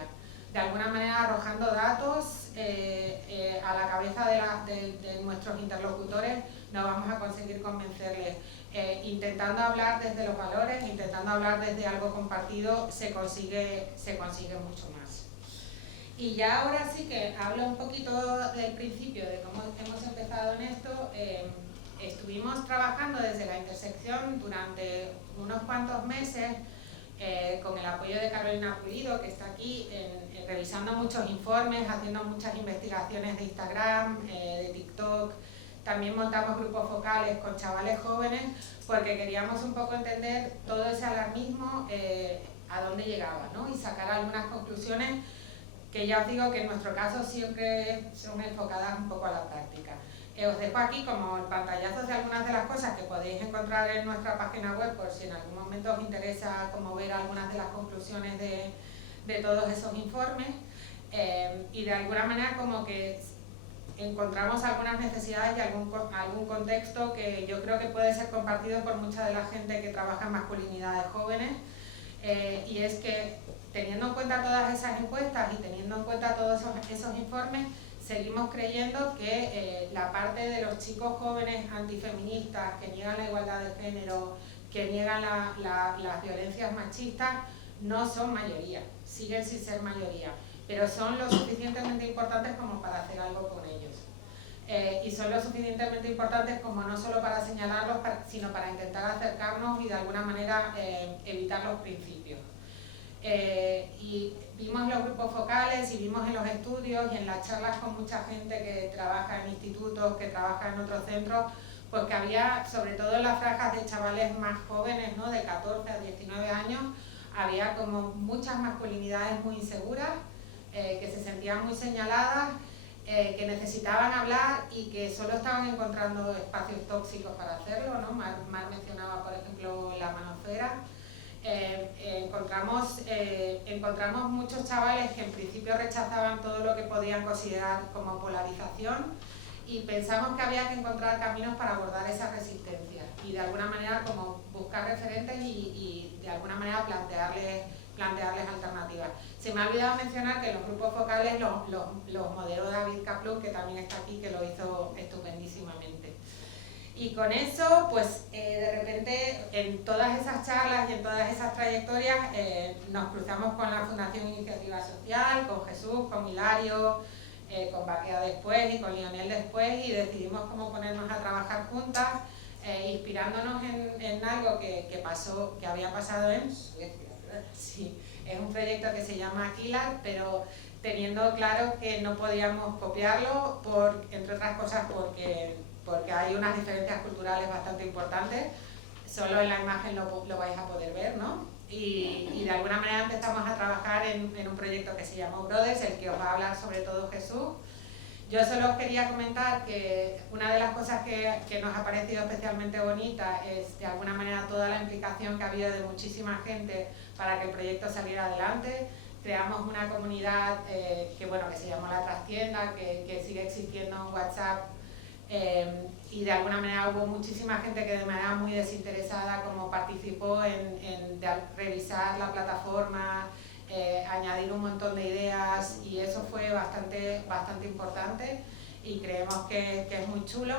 De alguna manera arrojando datos a la cabeza de nuestros interlocutores no vamos a conseguir convencerles. Intentando hablar desde los valores, intentando hablar desde algo compartido, se consigue mucho más. Y ya ahora sí que hablo un poquito del principio, de cómo hemos empezado en esto. Estuvimos trabajando desde la intersección durante unos cuantos meses con el apoyo de Carolina Pulido, que está aquí, revisando muchos informes, haciendo muchas investigaciones de Instagram, de TikTok. También montamos grupos focales con chavales jóvenes porque queríamos un poco entender todo ese alarmismo, a dónde llegaba, ¿no? Y sacar algunas conclusiones que ya os digo que en nuestro caso siempre son enfocadas un poco a la práctica. Os dejo aquí como pantallazos de algunas de las cosas que podéis encontrar en nuestra página web por si en algún momento os interesa como ver algunas de las conclusiones de todos esos informes, y de alguna manera como que encontramos algunas necesidades y algún contexto que yo creo que puede ser compartido por mucha de la gente que trabaja en masculinidades jóvenes, y es que teniendo en cuenta todas esas encuestas y teniendo en cuenta todos esos informes, seguimos creyendo que la parte de los chicos jóvenes antifeministas que niegan la igualdad de género, que niegan las violencias machistas, no son mayoría, siguen sin ser mayoría, pero son lo suficientemente importantes como para hacer algo con ellos. Y son lo suficientemente importantes como no solo para señalarlos, sino para intentar acercarnos y de alguna manera evitar los principios. Y vimos los grupos focales y vimos en los estudios y en las charlas con mucha gente que trabaja en institutos, que trabaja en otros centros, pues que había, sobre todo en las franjas de chavales más jóvenes, ¿no? De 14 a 19 años, había como muchas masculinidades muy inseguras, que se sentían muy señaladas, que necesitaban hablar y que solo estaban encontrando espacios tóxicos para hacerlo, ¿no? Mar mencionaba, por ejemplo, la manosfera. Encontramos muchos chavales que en principio rechazaban todo lo que podían considerar como polarización y pensamos que había que encontrar caminos para abordar esa resistencia y de alguna manera como buscar referentes y de alguna manera plantearles alternativas. Se me ha olvidado mencionar que los grupos focales los moderó David Kaplun, que también está aquí, que lo hizo estupendísimamente. Y con eso, pues de repente en todas esas charlas y en todas esas trayectorias nos cruzamos con la Fundación Iniciativa Social, con Jesús, con Hilario, con Baquea después y con Lionel después, y decidimos cómo ponernos a trabajar juntas, inspirándonos en algo que había pasado en Suecia. Sí, es un proyecto que se llama Aquilar, pero teniendo claro que no podíamos copiarlo, entre otras cosas porque hay unas diferencias culturales bastante importantes. Solo en la imagen lo vais a poder ver, ¿no? Y de alguna manera empezamos a trabajar en un proyecto que se llamó Brothers, el que os va a hablar sobre todo Jesús. Yo solo os quería comentar que una de las cosas que nos ha parecido especialmente bonita es de alguna manera toda la implicación que ha habido de muchísima gente para que el proyecto saliera adelante. Creamos una comunidad que se llamó La Trastienda, que sigue existiendo en WhatsApp, y de alguna manera hubo muchísima gente que de manera muy desinteresada como participó en revisar la plataforma, añadir un montón de ideas, y eso fue bastante importante y creemos que es muy chulo.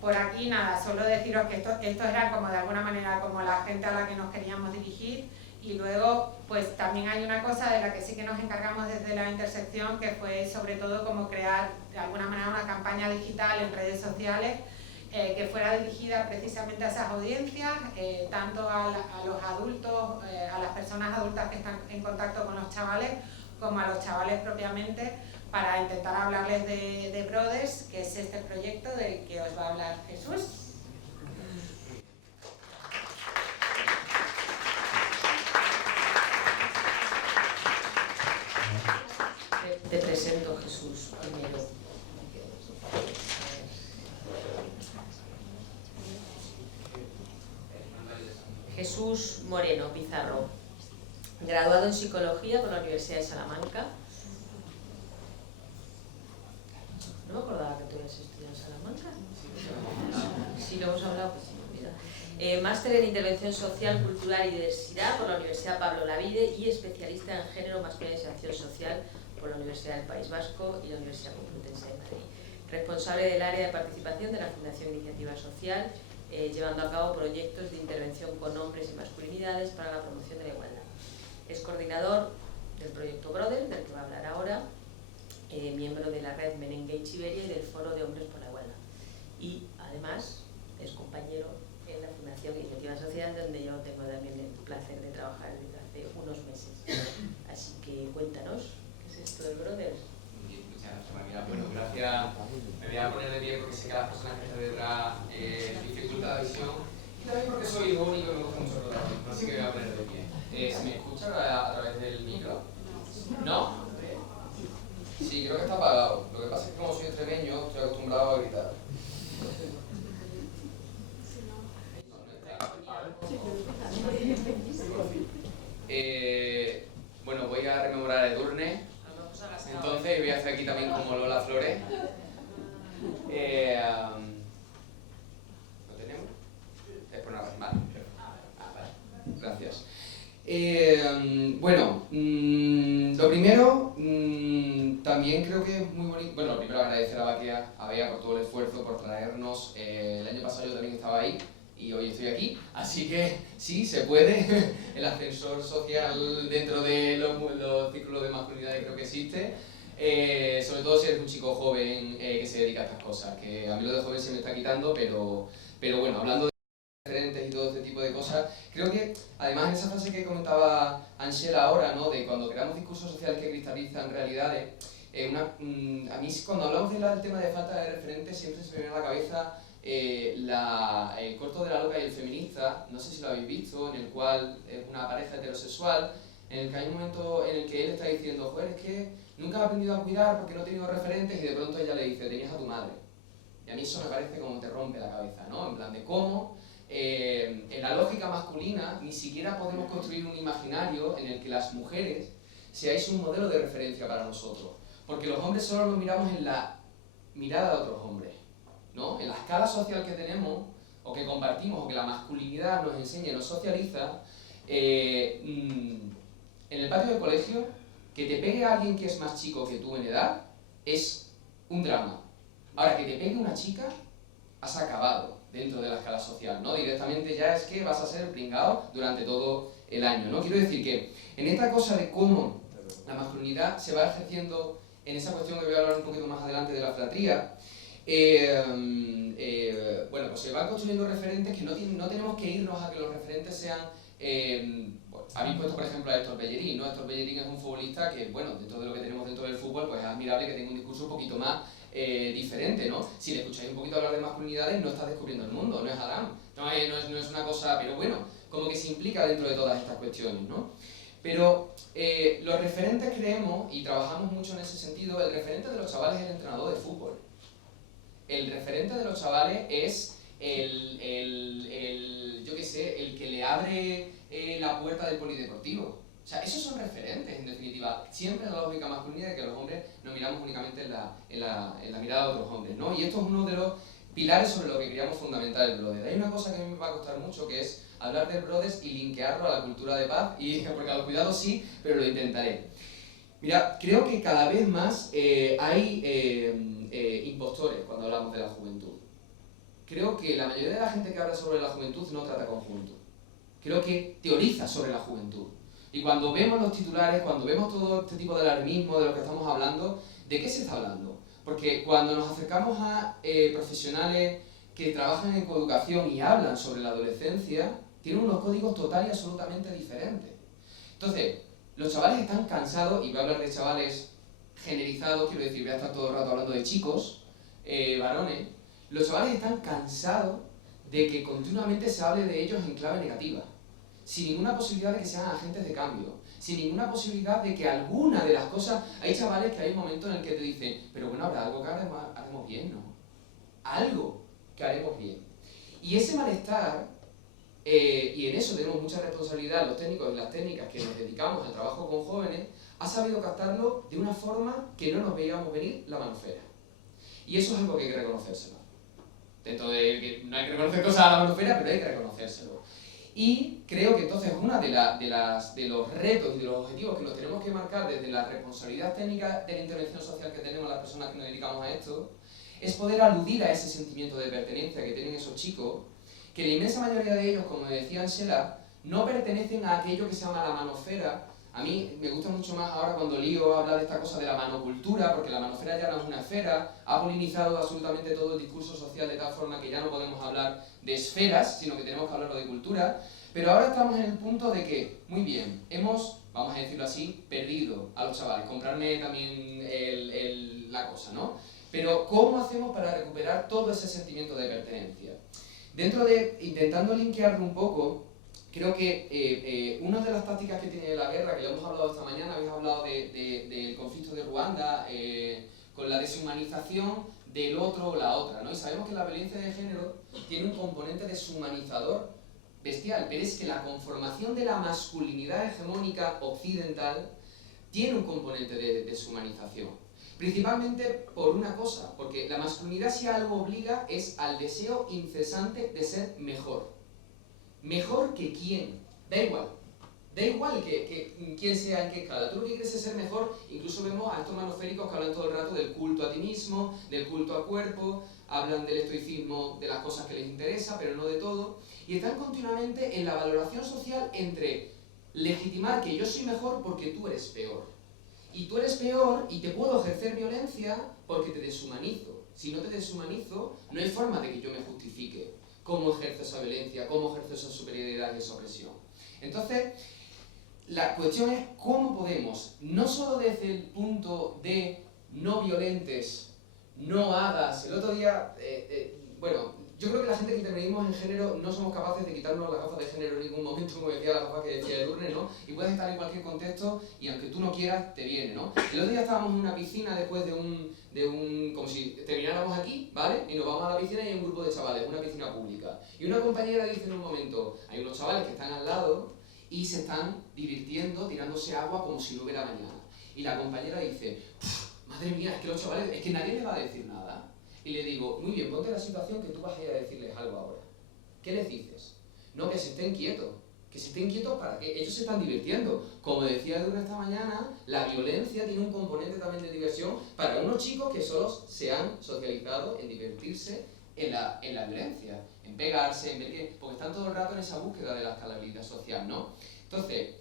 Por aquí nada, solo deciros que esto era como de alguna manera como la gente a la que nos queríamos dirigir, y luego pues también hay una cosa de la que sí que nos encargamos desde la intersección, que fue sobre todo como crear de alguna manera una campaña digital en redes sociales que fuera dirigida precisamente a esas audiencias, tanto a los adultos, a las personas adultas que están en contacto con los chavales, como a los chavales propiamente, para intentar hablarles de Brothers, que es este proyecto del que os va a hablar Jesús. Te presento, Jesús, primero. Jesús Moreno Pizarro, graduado en Psicología por la Universidad de Salamanca. No me acordaba que tú habías estudiado en Salamanca. Sí, lo hemos hablado, pues se me olvida. Máster en Intervención Social, Cultural y Diversidad por la Universidad Pablo Olavide y especialista en Género, Masculinidad y Acción Social por la Universidad del País Vasco y la Universidad Complutense de Madrid. Responsable del área de participación de la Fundación Iniciativa Social, llevando a cabo proyectos de intervención con hombres y masculinidades para la promoción de la igualdad. Es coordinador del proyecto Brothers, del que va a hablar ahora, miembro de la red Men-Engage Iberia y del Foro de Hombres por la Igualdad. Y además es compañero en la Fundación Iniciativa Social, donde yo tengo también el placer de trabajar desde hace unos meses. Así que cuéntanos, ¿qué es esto de Brothers? Muchas gracias, María. Bueno, gracias. Me voy a poner de pie porque sé que las personas que están detrás dificulta la visión, y también porque soy hijo único y me gusta mucho el protagonismo, así que me voy a poner de pie. ¿Se me escucha a través del micro? ¿No? Sí, creo que está apagado. Lo que pasa es que como soy extremeño, estoy acostumbrado a gritar. Bueno, voy a rememorar a Edurne. Entonces voy a hacer aquí también como Lola Flores. ¿Lo tenemos? Es por nada, vale. Vale. Gracias. Bueno, lo primero, también creo que es muy bonito. Bueno, lo primero agradecer a Baquea, a Bea por todo el esfuerzo, por traernos. El año pasado yo también estaba ahí y hoy estoy aquí, así que sí, se puede. El ascensor social dentro de los círculos de masculinidad creo que existe. Sobre todo si eres un chico joven que se dedica a estas cosas, que a mí lo de joven se me está quitando, pero bueno, hablando de referentes y todo este tipo de cosas, creo que además en esa frase que comentaba Angela ahora, ¿no? De cuando creamos discursos sociales que cristalizan realidades, a mí cuando hablamos del tema de falta de referentes siempre se me viene a la cabeza el corto de La Loca y el Feminista, no sé si lo habéis visto, en el cual es una pareja heterosexual, en el que hay un momento en el que él está diciendo, joder, es que nunca he aprendido a cuidar porque no he tenido referentes, y de pronto ella le dice, tenías a tu madre. Y a mí eso me parece como te rompe la cabeza, ¿no? En plan de cómo en la lógica masculina ni siquiera podemos construir un imaginario en el que las mujeres seáis un modelo de referencia para nosotros. Porque los hombres solo nos miramos en la mirada de otros hombres, ¿no? En la escala social que tenemos, o que compartimos, o que la masculinidad nos enseña y nos socializa, en el patio del colegio, que te pegue a alguien que es más chico que tú en edad, es un drama. Ahora, que te pegue una chica, has acabado dentro de la escala social, ¿no? Directamente ya es que vas a ser pringao durante todo el año, ¿no? Quiero decir que en esta cosa de cómo la masculinidad se va ejerciendo en esa cuestión que voy a hablar un poquito más adelante de la flatría, bueno, pues se van construyendo referentes que no tenemos que irnos a que los referentes sean... habéis puesto, por ejemplo, a Héctor Bellerín, ¿no? Héctor Bellerín es un futbolista que, bueno, dentro de lo que tenemos dentro del fútbol, pues es admirable que tenga un discurso un poquito más diferente, ¿no? Si le escucháis un poquito hablar de masculinidades, no está descubriendo el mundo, no es Adán, no es una cosa, pero bueno, como que se implica dentro de todas estas cuestiones, ¿no? Pero los referentes creemos, y trabajamos mucho en ese sentido, el referente de los chavales es el entrenador de fútbol. El referente de los chavales es yo qué sé, el que le abre la puerta del polideportivo. O sea, esos son referentes, en definitiva. Siempre la lógica masculina de que los hombres nos miramos únicamente en la mirada de otros hombres, ¿no? Y esto es uno de los pilares sobre lo que queríamos fundamentar el Brothers. Hay una cosa que a mí me va a costar mucho, que es hablar del Brothers y linkearlo a la cultura de paz, porque a los cuidados sí, pero lo intentaré. Mira, creo que cada vez más hay impostores cuando hablamos de la juventud. Creo que la mayoría de la gente que habla sobre la juventud no trata conjunto. Creo que teoriza sobre la juventud. Y cuando vemos los titulares, cuando vemos todo este tipo de alarmismo de lo que estamos hablando, ¿de qué se está hablando? Porque cuando nos acercamos a profesionales que trabajan en coeducación y hablan sobre la adolescencia, tienen unos códigos total y absolutamente diferentes. Entonces, los chavales están cansados, y voy a hablar de chavales generizados, quiero decir, voy a estar todo el rato hablando de chicos, varones. Los chavales están cansados de que continuamente se hable de ellos en clave negativa, sin ninguna posibilidad de que sean agentes de cambio, sin ninguna posibilidad de que alguna de las cosas... Hay chavales que hay un momento en el que te dicen, pero bueno, habrá algo que haremos bien, ¿no? Algo que haremos bien. Y ese malestar, y en eso tenemos mucha responsabilidad los técnicos y las técnicas que nos dedicamos al trabajo con jóvenes, ha sabido captarlo de una forma que no nos veíamos venir la manofera. Y eso es algo que hay que reconocérselo. Dentro de que no hay que reconocer cosas a la manofera, pero hay que reconocérselo. Y creo que entonces uno de los retos y de los objetivos que nos tenemos que marcar desde la responsabilidad técnica de la intervención social que tenemos las personas que nos dedicamos a esto, es poder aludir a ese sentimiento de pertenencia que tienen esos chicos, que la inmensa mayoría de ellos, como decía Ansela, no pertenecen a aquello que se llama la manofera. A mí me gusta mucho más ahora cuando Lío habla de esta cosa de la manocultura, porque la manofera ya no es una esfera, ha polinizado absolutamente todo el discurso social de tal forma que ya no podemos hablar de esferas, sino que tenemos que hablarlo de cultura. Pero ahora estamos en el punto de que, muy bien, hemos, vamos a decirlo así, perdido a los chavales, comprarme también la cosa, ¿no? Pero ¿cómo hacemos para recuperar todo ese sentimiento de pertenencia? Dentro de, intentando linkearlo un poco, creo que una de las tácticas que tiene la guerra, que ya hemos hablado esta mañana, habéis hablado del conflicto de Ruanda, con la deshumanización del otro o la otra, ¿no? Y sabemos que la violencia de género tiene un componente deshumanizador bestial, pero es que la conformación de la masculinidad hegemónica occidental tiene un componente de deshumanización. Principalmente por una cosa, porque la masculinidad si algo obliga es al deseo incesante de ser mejor. ¿Mejor que quién? Da igual que quién sea en qué escala. Tú lo que quieres es ser mejor. Incluso vemos a estos manoféricos que hablan todo el rato del culto a ti mismo, del culto al cuerpo, hablan del estoicismo, de las cosas que les interesa, pero no de todo. Y están continuamente en la valoración social entre legitimar que yo soy mejor porque tú eres peor. Y tú eres peor y te puedo ejercer violencia porque te deshumanizo. Si no te deshumanizo, no hay forma de que yo me justifique cómo ejerzo esa violencia, cómo ejerzo esa superioridad y esa opresión. Entonces, la cuestión es cómo podemos, no solo desde el punto de no violentes, no hagas. El otro día, bueno, yo creo que la gente que intervenimos en género no somos capaces de quitarnos las gafas de género en ningún momento, como decía la gafa que decía Edurne, ¿no? Y puedes estar en cualquier contexto y aunque tú no quieras, te viene, ¿no? El otro día estábamos en una piscina después de un como si termináramos aquí, ¿vale? Y nos vamos a la piscina y hay un grupo de chavales, una piscina pública. Y una compañera dice en un momento, hay unos chavales que están al lado y se están divirtiendo, tirándose agua como si no hubiera mañana. Y la compañera dice, madre mía, es que los chavales, es que nadie les va a decir nada. Y le digo, muy bien, ponte la situación que tú vas a ir a decirles algo ahora. ¿Qué les dices? No, que se estén quietos. Que se estén quietos para que ellos se están divirtiendo. Como decía Edurne esta mañana, la violencia tiene un componente también de diversión para unos chicos que solo se han socializado en divertirse en la violencia, en pegarse, en ver que, porque están todo el rato en esa búsqueda de la escalabilidad social, ¿no? Entonces,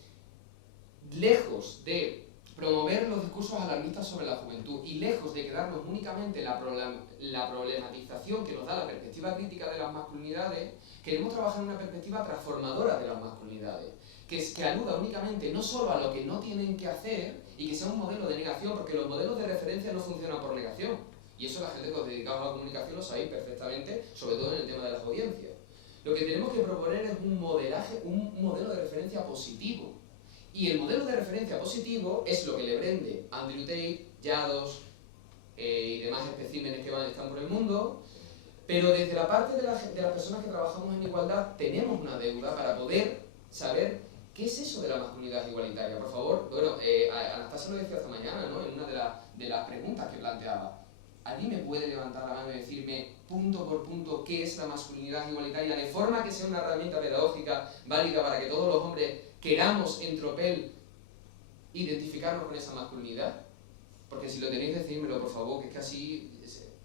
lejos de promover los discursos alarmistas sobre la juventud y lejos de quedarnos únicamente en la problematización que nos da la perspectiva crítica de las masculinidades, queremos trabajar en una perspectiva transformadora de las masculinidades, que aluda únicamente no solo a lo que no tienen que hacer y que sea un modelo de negación, porque los modelos de referencia no funcionan por negación. Y eso la gente que os dedicamos a la comunicación lo sabéis perfectamente, sobre todo en el tema de las audiencias. Lo que tenemos que proponer es un modelo de referencia positivo. Y el modelo de referencia positivo es lo que le vende Andrew Tate, Yados y demás especímenes que están por el mundo, pero desde la parte de las personas que trabajamos en igualdad tenemos una deuda para poder saber qué es eso de la masculinidad igualitaria. Por favor, bueno, Anastasia lo decía esta mañana, ¿no? En una de las preguntas que planteaba. ¿Alguien me puede levantar la mano y decirme punto por punto qué es la masculinidad igualitaria de forma que sea una herramienta pedagógica válida para que todos los hombres queramos en tropel identificarnos con esa masculinidad? Porque si lo tenéis, decídmelo por favor, que es que así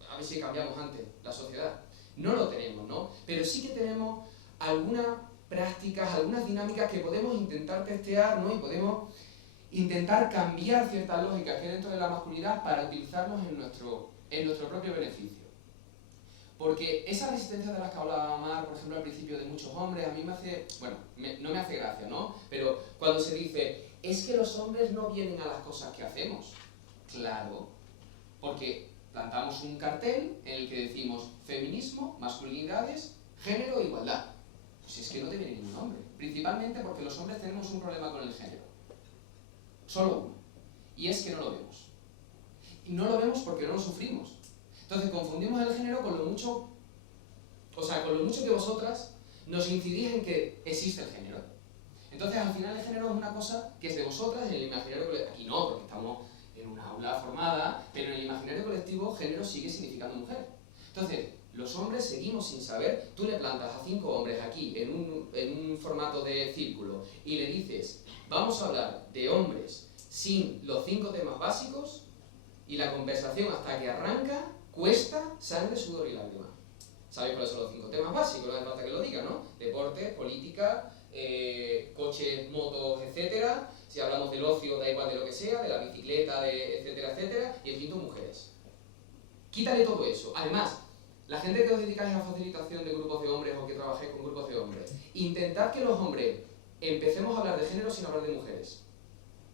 a ver si cambiamos antes la sociedad. No lo tenemos, ¿no? Pero sí que tenemos algunas prácticas, algunas dinámicas que podemos intentar testear, ¿no? Y podemos intentar cambiar ciertas lógicas que hay dentro de la masculinidad para utilizarlos en nuestro propio beneficio. Porque esa resistencia de las que hablaba Mar, por ejemplo, al principio de muchos hombres, a mí me hace, bueno, no me hace gracia, ¿no? Pero cuando se dice, es que los hombres no vienen a las cosas que hacemos. Claro, porque plantamos un cartel en el que decimos feminismo, masculinidades, género e igualdad. Pues es que no te viene ningún hombre. Principalmente porque los hombres tenemos un problema con el género. Solo uno. Y es que no lo vemos. Y no lo vemos porque no lo sufrimos. Entonces confundimos el género con lo mucho que vosotras nos incidís en que existe el género. Entonces al final el género es una cosa que es de vosotras en el imaginario colectivo. Aquí no, porque estamos en una aula formada, pero en el imaginario colectivo género sigue significando mujer. Entonces, los hombres seguimos sin saber, tú le plantas a 5 hombres aquí en un formato de círculo y le dices, vamos a hablar de hombres sin los 5 temas básicos y la conversación hasta que arranca cuesta sangre, sudor y lágrimas. ¿Sabéis cuáles son los 5 temas básicos? No hace falta que lo diga, ¿no? Deporte, política, coches, motos, etcétera. Si hablamos del ocio, da igual de lo que sea, de la bicicleta, etcétera, etcétera. Y el quinto, mujeres. Quítale todo eso. Además, la gente que os dedicáis a facilitación de grupos de hombres o que trabajéis con grupos de hombres, intentad que los hombres empecemos a hablar de género sin hablar de mujeres.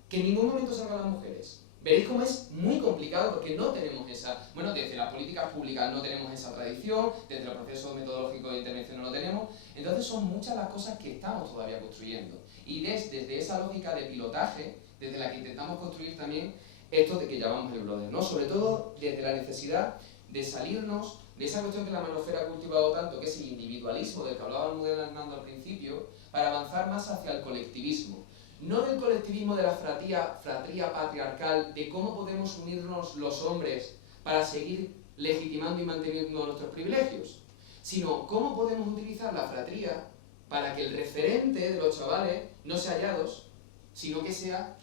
Que en ningún momento salgan las mujeres. Veréis cómo es muy complicado porque no tenemos esa... Bueno, desde las políticas públicas no tenemos esa tradición, desde los procesos metodológicos de intervención no lo tenemos, entonces son muchas las cosas que estamos todavía construyendo. Y desde esa lógica de pilotaje, desde la que intentamos construir también esto de que llamamos el brother, ¿no? Sobre todo desde la necesidad de salirnos de esa cuestión que la manosfera ha cultivado tanto, que es el individualismo del que hablaba Almudena Hernando al principio, para avanzar más hacia el colectivismo. No del colectivismo de la fratría patriarcal, de cómo podemos unirnos los hombres para seguir legitimando y manteniendo nuestros privilegios, sino cómo podemos utilizar la fratría para que el referente de los chavales no sea Yados, sino que sea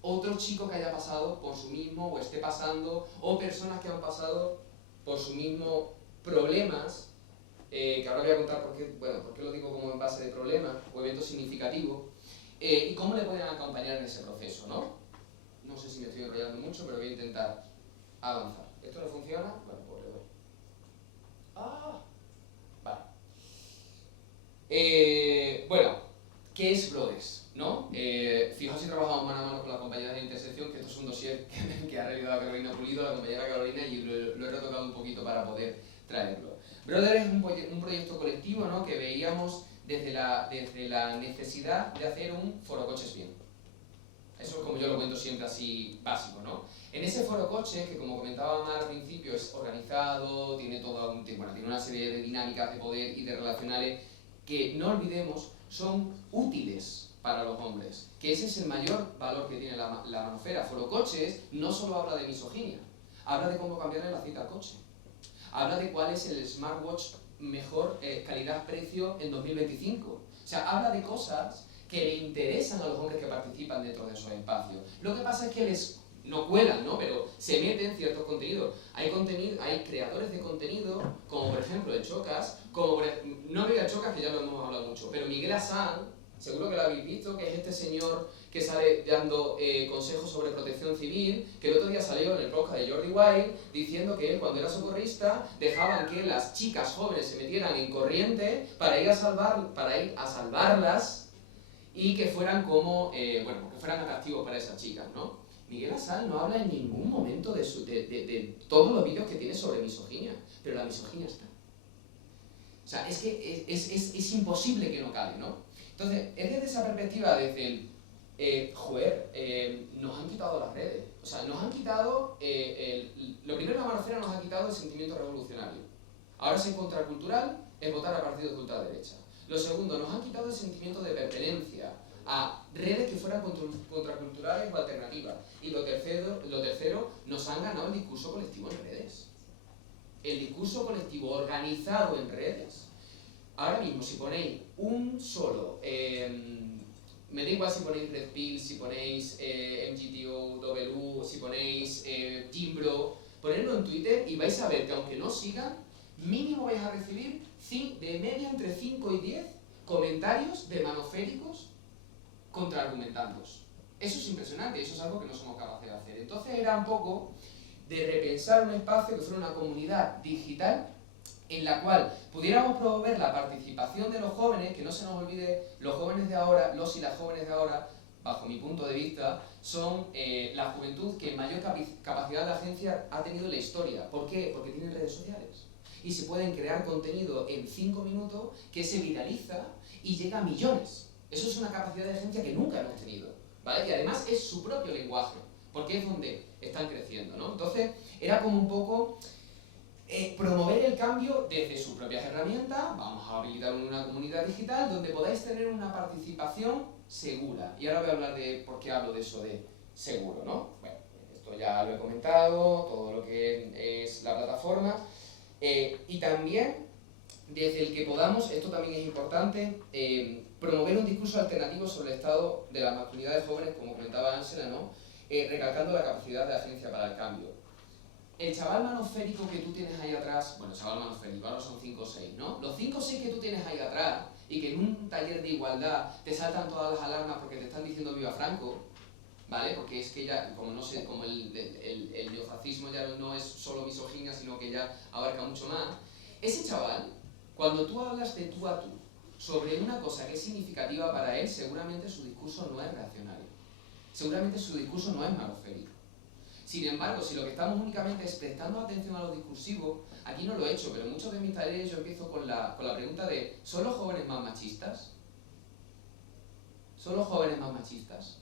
otro chico que haya pasado por su mismo, o esté pasando, o personas que han pasado por su mismo problemas, que ahora voy a contar por qué lo digo como en base de problemas o eventos significativos, y cómo le pueden acompañar en ese proceso, ¿no? No sé si me estoy enrollando mucho, pero voy a intentar avanzar. ¿Esto no funciona? Bueno, pues le doy. Vale. Bueno, ¿qué es Brodes? ¿No? Fijaos si trabajamos mano a mano con la compañera de intersección, que esto es un dossier que ha realizado Carolina Pulido, la compañera Carolina, y lo he retocado un poquito para poder traerlo. Brother es un proyecto colectivo, ¿no? Que veíamos desde la necesidad de hacer un foro coches bien. Eso es como yo lo cuento siempre así básico, ¿no? En ese foro coches, que como comentaba Mar al principio, es organizado, tiene tiene una serie de dinámicas de poder y de relacionales que, no olvidemos, son útiles para los hombres, que ese es el mayor valor que tiene la manosfera. Foro coches no solo habla de misoginia, habla de cómo cambiarle el aceite al coche, habla de cuál es el smartwatch mejor calidad-precio en 2025. O sea, habla de cosas que le interesan a los hombres que participan dentro de esos espacios. Lo que pasa es que les no cuelan, ¿no? Pero se meten ciertos contenidos. Hay creadores de contenido, como por ejemplo el Chocas, no me voy a Chocas, que ya lo hemos hablado mucho, pero Miguel Assange, seguro que lo habéis visto, que es este señor que sale dando consejos sobre protección civil, que el otro día salió en el podcast de Jordi Wild diciendo que él, cuando era socorrista, dejaban que las chicas jóvenes se metieran en corriente para ir a salvarlas y que fueran como, que fueran atractivos para esas chicas, ¿no? Miguel Assange no habla en ningún momento de todos los vídeos que tiene sobre misoginia, pero la misoginia está. O sea, es que es imposible que no cabe, ¿no? Entonces, es desde esa perspectiva, desde el, nos han quitado las redes. O sea, nos han quitado, lo primero, la manofera nos ha quitado el sentimiento revolucionario. Ahora ser contracultural es votar a partidos de ultraderecha. Lo segundo, nos han quitado el sentimiento de pertenencia a redes que fueran contraculturales o alternativas. Y lo tercero, nos han ganado el discurso colectivo en redes. El discurso colectivo organizado en redes. Ahora mismo, si ponéis un solo, me da igual si ponéis Red Pill, si ponéis MGTOW, si ponéis Jimbro, ponedlo en Twitter y vais a ver que aunque no sigan, mínimo vais a recibir de media entre 5 y 10 comentarios de manoféricos contraargumentándoos. Eso es impresionante, eso es algo que no somos capaces de hacer. Entonces era un poco de repensar un espacio que fuera una comunidad digital en la cual pudiéramos promover la participación de los jóvenes, que no se nos olvide, los jóvenes de ahora, los y las jóvenes de ahora, bajo mi punto de vista, son la juventud que mayor capacidad de agencia ha tenido en la historia. ¿Por qué? Porque tienen redes sociales. Y se pueden crear contenido en 5 minutos que se viraliza y llega a millones. Eso es una capacidad de agencia que nunca hemos tenido, ¿vale? Y además es su propio lenguaje, porque es donde están creciendo, ¿no? Entonces, era como un poco promover el cambio desde sus propias herramientas. Vamos a habilitar una comunidad digital donde podáis tener una participación segura. Y ahora voy a hablar de por qué hablo de eso de seguro, ¿no? Bueno, esto ya lo he comentado, todo lo que es la plataforma. Y también, desde el que podamos, esto también es importante, promover un discurso alternativo sobre el estado de las masculinidades jóvenes, como comentaba Ángela, ¿no? Recalcando la capacidad de agencia para el cambio. El chaval manoférico que tú tienes ahí atrás, bueno, chaval manoférico, ahora son 5 o 6, ¿no? Los 5 o 6 que tú tienes ahí atrás y que en un taller de igualdad te saltan todas las alarmas porque te están diciendo viva Franco, ¿vale? Porque es que ya, como no sé, como el neofascismo ya no es solo misoginia, sino que ya abarca mucho más. Ese chaval, cuando tú hablas de tú a tú sobre una cosa que es significativa para él, seguramente su discurso no es reaccionario. Seguramente su discurso no es manoférico. Sin embargo, si lo que estamos únicamente es prestando atención a lo discursivo, aquí no lo he hecho, pero en muchos de mis talleres yo empiezo con la pregunta de ¿son los jóvenes más machistas? ¿Son los jóvenes más machistas?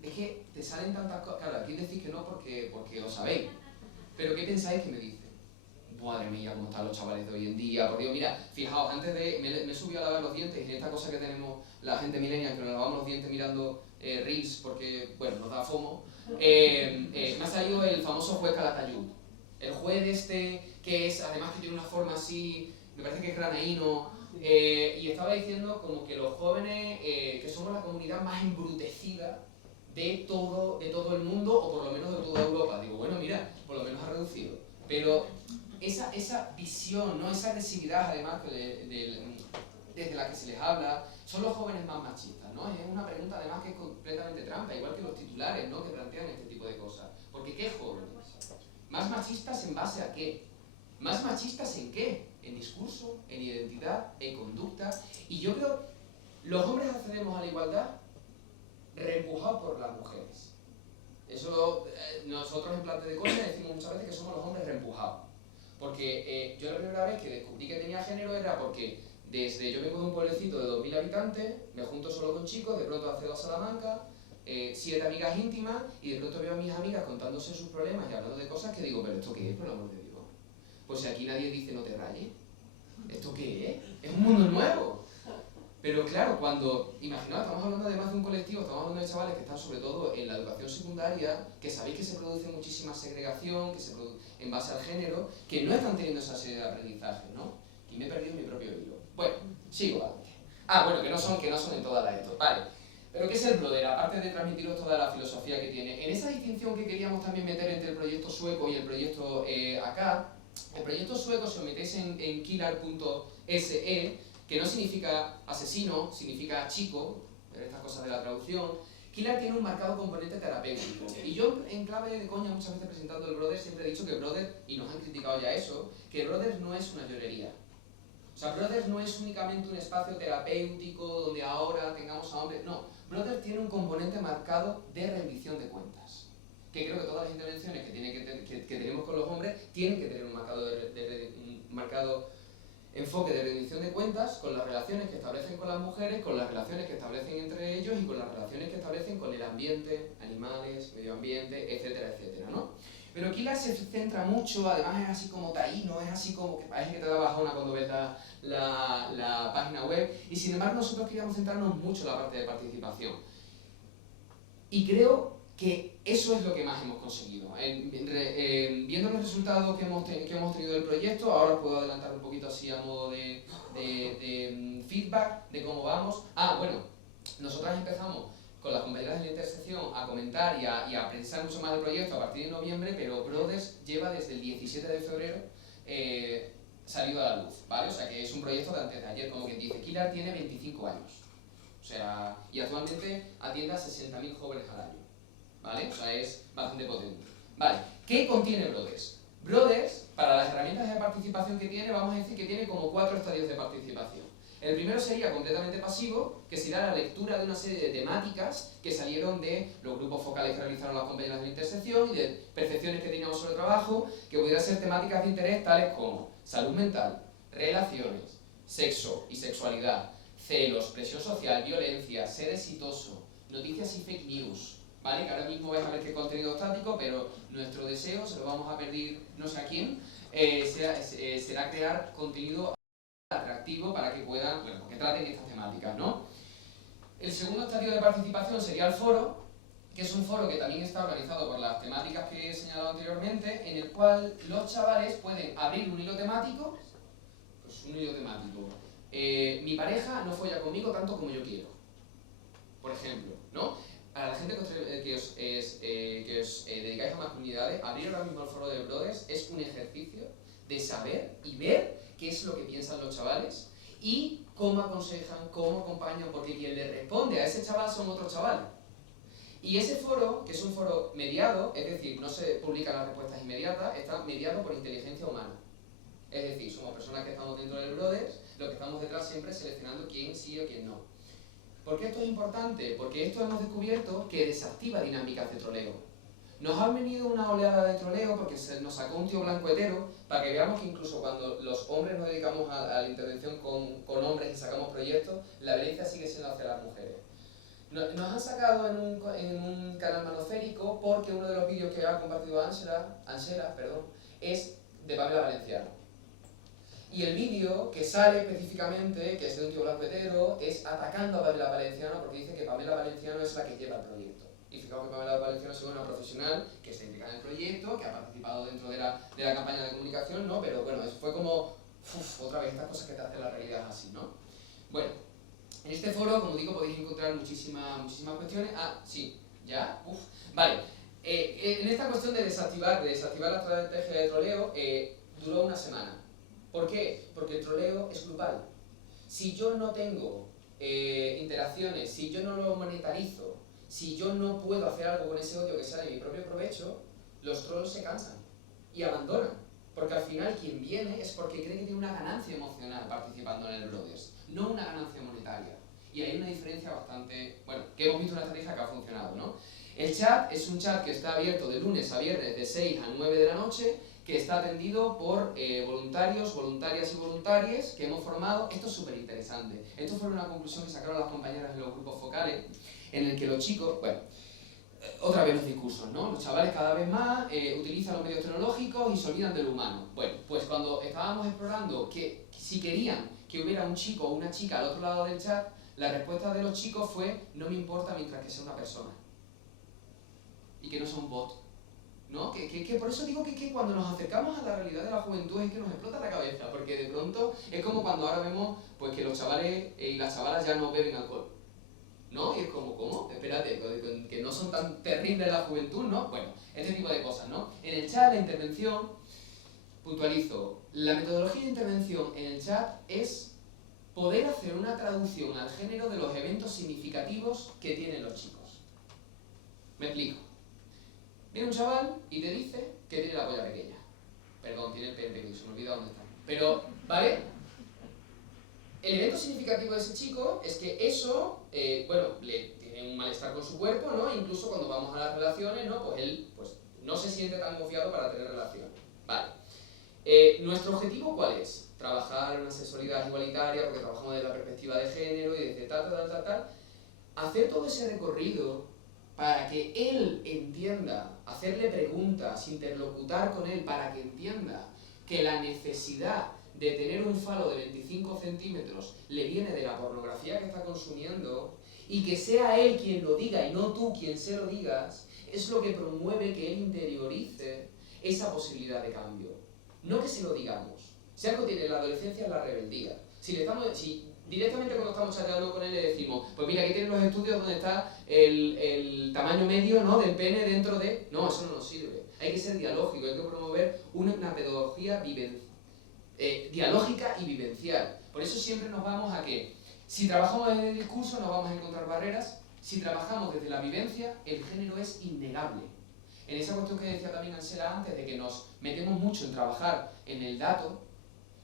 Es que te salen tantas cosas. Claro, aquí decís que no porque lo sabéis. Pero ¿qué pensáis que me dicen? Madre mía, cómo están los chavales de hoy en día. Por Dios, mira, fijaos, antes de... Me he subido a lavar los dientes y esta cosa que tenemos la gente millennial, que nos lavamos los dientes mirando reels porque, bueno, nos da FOMO. Me ha salido el famoso juez Calatayud. El juez este, que es, además que tiene una forma así, me parece que es granaíno, y estaba diciendo como que los jóvenes, que somos la comunidad más embrutecida de todo el mundo, o por lo menos de toda Europa. Digo, bueno, mira, por lo menos ha reducido. Pero esa visión, ¿no? Esa agresividad, además, desde la que se les habla, son los jóvenes más machistas, ¿no? Es una pregunta, además, que es completamente trampa, igual que los titulares, ¿no? Que plantean este tipo de cosas. Porque, ¿qué jóvenes? ¿Más machistas en base a qué? ¿Más machistas en qué? En discurso, en identidad, en conducta. Y yo creo, los hombres accedemos a la igualdad reempujados por las mujeres. Eso nosotros en Plante de Coña decimos muchas veces que somos los hombres reempujados. Porque yo la primera vez que descubrí que tenía género era porque yo vengo de un pueblecito de 2000 habitantes, me junto solo con chicos, de pronto accedo a Salamanca, 7 amigas íntimas, y de pronto veo a mis amigas contándose sus problemas y hablando de cosas que digo, pero ¿esto qué es, por el amor de Dios? Pues si aquí nadie dice no te rayes, ¿esto qué es? Es un mundo nuevo. Pero claro, cuando, imaginaos, estamos hablando además de un colectivo, estamos hablando de chavales que están sobre todo en la educación secundaria, que sabéis que se produce muchísima segregación, que se produce en base al género, que no están teniendo esa serie de aprendizajes, ¿no? Y me he perdido mi propio hilo. Bueno, sigo adelante. Bueno, que no son en todas las estos, vale. Pero ¿qué es el brother? Aparte de transmitiros toda la filosofía que tiene. En esa distinción que queríamos también meter entre el proyecto sueco y el proyecto acá, el proyecto sueco, si os metéis en killer.se, que no significa asesino, significa chico, estas cosas de la traducción, Killer tiene un marcado componente terapéutico. Y yo, en clave de coña, muchas veces presentando el Brother, siempre he dicho que Brother, y nos han criticado ya eso, que Brother no es una llorería. O sea, Brother no es únicamente un espacio terapéutico donde ahora tengamos a hombres. No, Brother tiene un componente marcado de rendición de cuentas. Que creo que todas las intervenciones que tenemos con los hombres tienen que tener un marcado enfoque de rendición de cuentas con las relaciones que establecen con las mujeres, con las relaciones que establecen entre ellos y con las relaciones que establecen con el ambiente, animales, medio ambiente, etcétera, etcétera, ¿no? Pero Killer se centra mucho, además es así como taíno, es así como que parece que te da bajona cuando ves la página web, y sin embargo nosotros queríamos centrarnos mucho en la parte de participación. Y creo que eso es lo que más hemos conseguido. Viendo los resultados que hemos tenido del proyecto, ahora os puedo adelantar un poquito así a modo de feedback de cómo vamos. Bueno, nosotras empezamos con las compañeras de la intersección a comentar y a pensar mucho más del proyecto a partir de noviembre, pero Brothers lleva desde el 17 de febrero salido a la luz, ¿vale? O sea que es un proyecto de antes de ayer, como quien dice. Killer tiene 25 años, o sea, y actualmente atiende a 60.000 jóvenes al año, ¿vale? O sea, es bastante potente. Vale, ¿qué contiene Brothers? Brothers, para las herramientas de participación que tiene, vamos a decir que tiene como 4 estadios de participación. El primero sería completamente pasivo, que será la lectura de una serie de temáticas que salieron de los grupos focales que realizaron las compañeras de la intersección y de percepciones que teníamos sobre el trabajo, que pudieran ser temáticas de interés tales como salud mental, relaciones, sexo y sexualidad, celos, presión social, violencia, ser exitoso, noticias y fake news, ¿vale? Que ahora mismo vais a ver que es contenido estático, pero nuestro deseo, se lo vamos a pedir no sé a quién, será crear contenido atractivo para que puedan, bueno, que traten estas temáticas, ¿no? El segundo estadio de participación sería el foro, que es un foro que también está organizado por las temáticas que he señalado anteriormente, en el cual los chavales pueden abrir un hilo temático, pues un hilo temático. Mi pareja no folla conmigo tanto como yo quiero, por ejemplo, ¿no? A la gente que os dedicáis a masculinidades, abrir ahora mismo el foro de Brothers es un ejercicio de saber y ver qué es lo que piensan los chavales y cómo aconsejan, cómo acompañan, porque quien le responde a ese chaval son otros chavales. Y ese foro, que es un foro mediado, es decir, no se publican las respuestas inmediatas, está mediado por inteligencia humana. Es decir, somos personas que estamos dentro del Brothers, lo que estamos detrás siempre seleccionando quién sí o quién no. ¿Por qué esto es importante? Porque esto hemos descubierto que desactiva dinámicas de troleo. Nos ha venido una oleada de troleo porque se nos sacó un tío blanco hetero para que veamos que incluso cuando los hombres nos dedicamos a la intervención con hombres y sacamos proyectos, la violencia sigue siendo hacia las mujeres. Nos han sacado en un canal manoférico porque uno de los vídeos que ha compartido Ángela, es de Pamela Valenciano. Y el vídeo que sale específicamente, que es de un tío blanco hetero, es atacando a Pamela Valenciano porque dice que Pamela Valenciano es la que lleva el proyecto. Y fijaos que Pamela Valenciano es una profesional que está implicada en el proyecto, que ha participado dentro de la campaña de comunicación, ¿no? Pero bueno, fue como, otra vez estas cosas que te hacen la realidad así, ¿no? Bueno, en este foro, como digo, podéis encontrar muchísimas cuestiones. Sí, ya, vale. En esta cuestión de desactivar la estrategia de troleo, duró una semana. ¿Por qué? Porque el troleo es grupal. Si yo no tengo interacciones, si yo no lo monetarizo, si yo no puedo hacer algo con ese odio que sea de mi propio provecho, los trolls se cansan y abandonan. Porque al final quien viene es porque cree que tiene una ganancia emocional participando en el Brothers, no una ganancia monetaria. Y hay una diferencia bastante, bueno, que hemos visto una estrategia que ha funcionado, ¿no? El chat es un chat que está abierto de lunes a viernes de 6 a 9 de la noche, que está atendido por voluntarios, voluntarias y voluntarias que hemos formado. Esto es súper interesante. Esto fue una conclusión que sacaron las compañeras de los grupos focales, en el que los chicos, bueno, otra vez los discursos, ¿no? Los chavales cada vez más utilizan los medios tecnológicos y se olvidan de lo humano. Bueno, pues cuando estábamos explorando que si querían que hubiera un chico o una chica al otro lado del chat, la respuesta de los chicos fue: no me importa mientras que sea una persona y que no sea un bot, ¿no? Que por eso digo que cuando nos acercamos a la realidad de la juventud es que nos explota la cabeza, porque de pronto es como cuando ahora vemos pues que los chavales y las chavalas ya no beben alcohol. ¿no? Y es como, ¿cómo? Espérate, que no son tan terribles la juventud, ¿no? Bueno, este tipo de cosas, ¿no? En el chat, la intervención, puntualizo, la metodología de intervención en el chat es poder hacer una traducción al género de los eventos significativos que tienen los chicos. Me explico. Viene un chaval y te dice que tiene la polla pequeña. Perdón, tiene el pene pequeño, se me olvida dónde está. Pero, ¿vale? El evento significativo de ese chico es que eso, bueno, le tiene un malestar con su cuerpo, ¿no? Incluso cuando vamos a las relaciones, ¿no? Pues él pues, no se siente tan confiado para tener relaciones. Vale. ¿Nuestro objetivo cuál es? Trabajar en una sexualidad igualitaria, porque trabajamos desde la perspectiva de género y desde tal. Hacer todo ese recorrido para que él entienda, hacerle preguntas, interlocutar con él para que entienda que la necesidad de tener un falo de 25 centímetros le viene de la pornografía que está consumiendo y que sea él quien lo diga y no tú quien se lo digas, es lo que promueve que él interiorice esa posibilidad de cambio. No que se lo digamos. Si algo tiene la adolescencia es la rebeldía. Si directamente cuando estamos chateando con él le decimos, pues mira, aquí tienes los estudios donde está el tamaño medio, ¿no?, del pene dentro de... No, eso no nos sirve. Hay que ser dialógico, hay que promover una pedagogía dialógica y vivencial. Por eso siempre nos vamos a que, si trabajamos desde el discurso nos vamos a encontrar barreras, si trabajamos desde la vivencia, el género es innegable. En esa cuestión que decía también Ansela antes, de que nos metemos mucho en trabajar en el dato,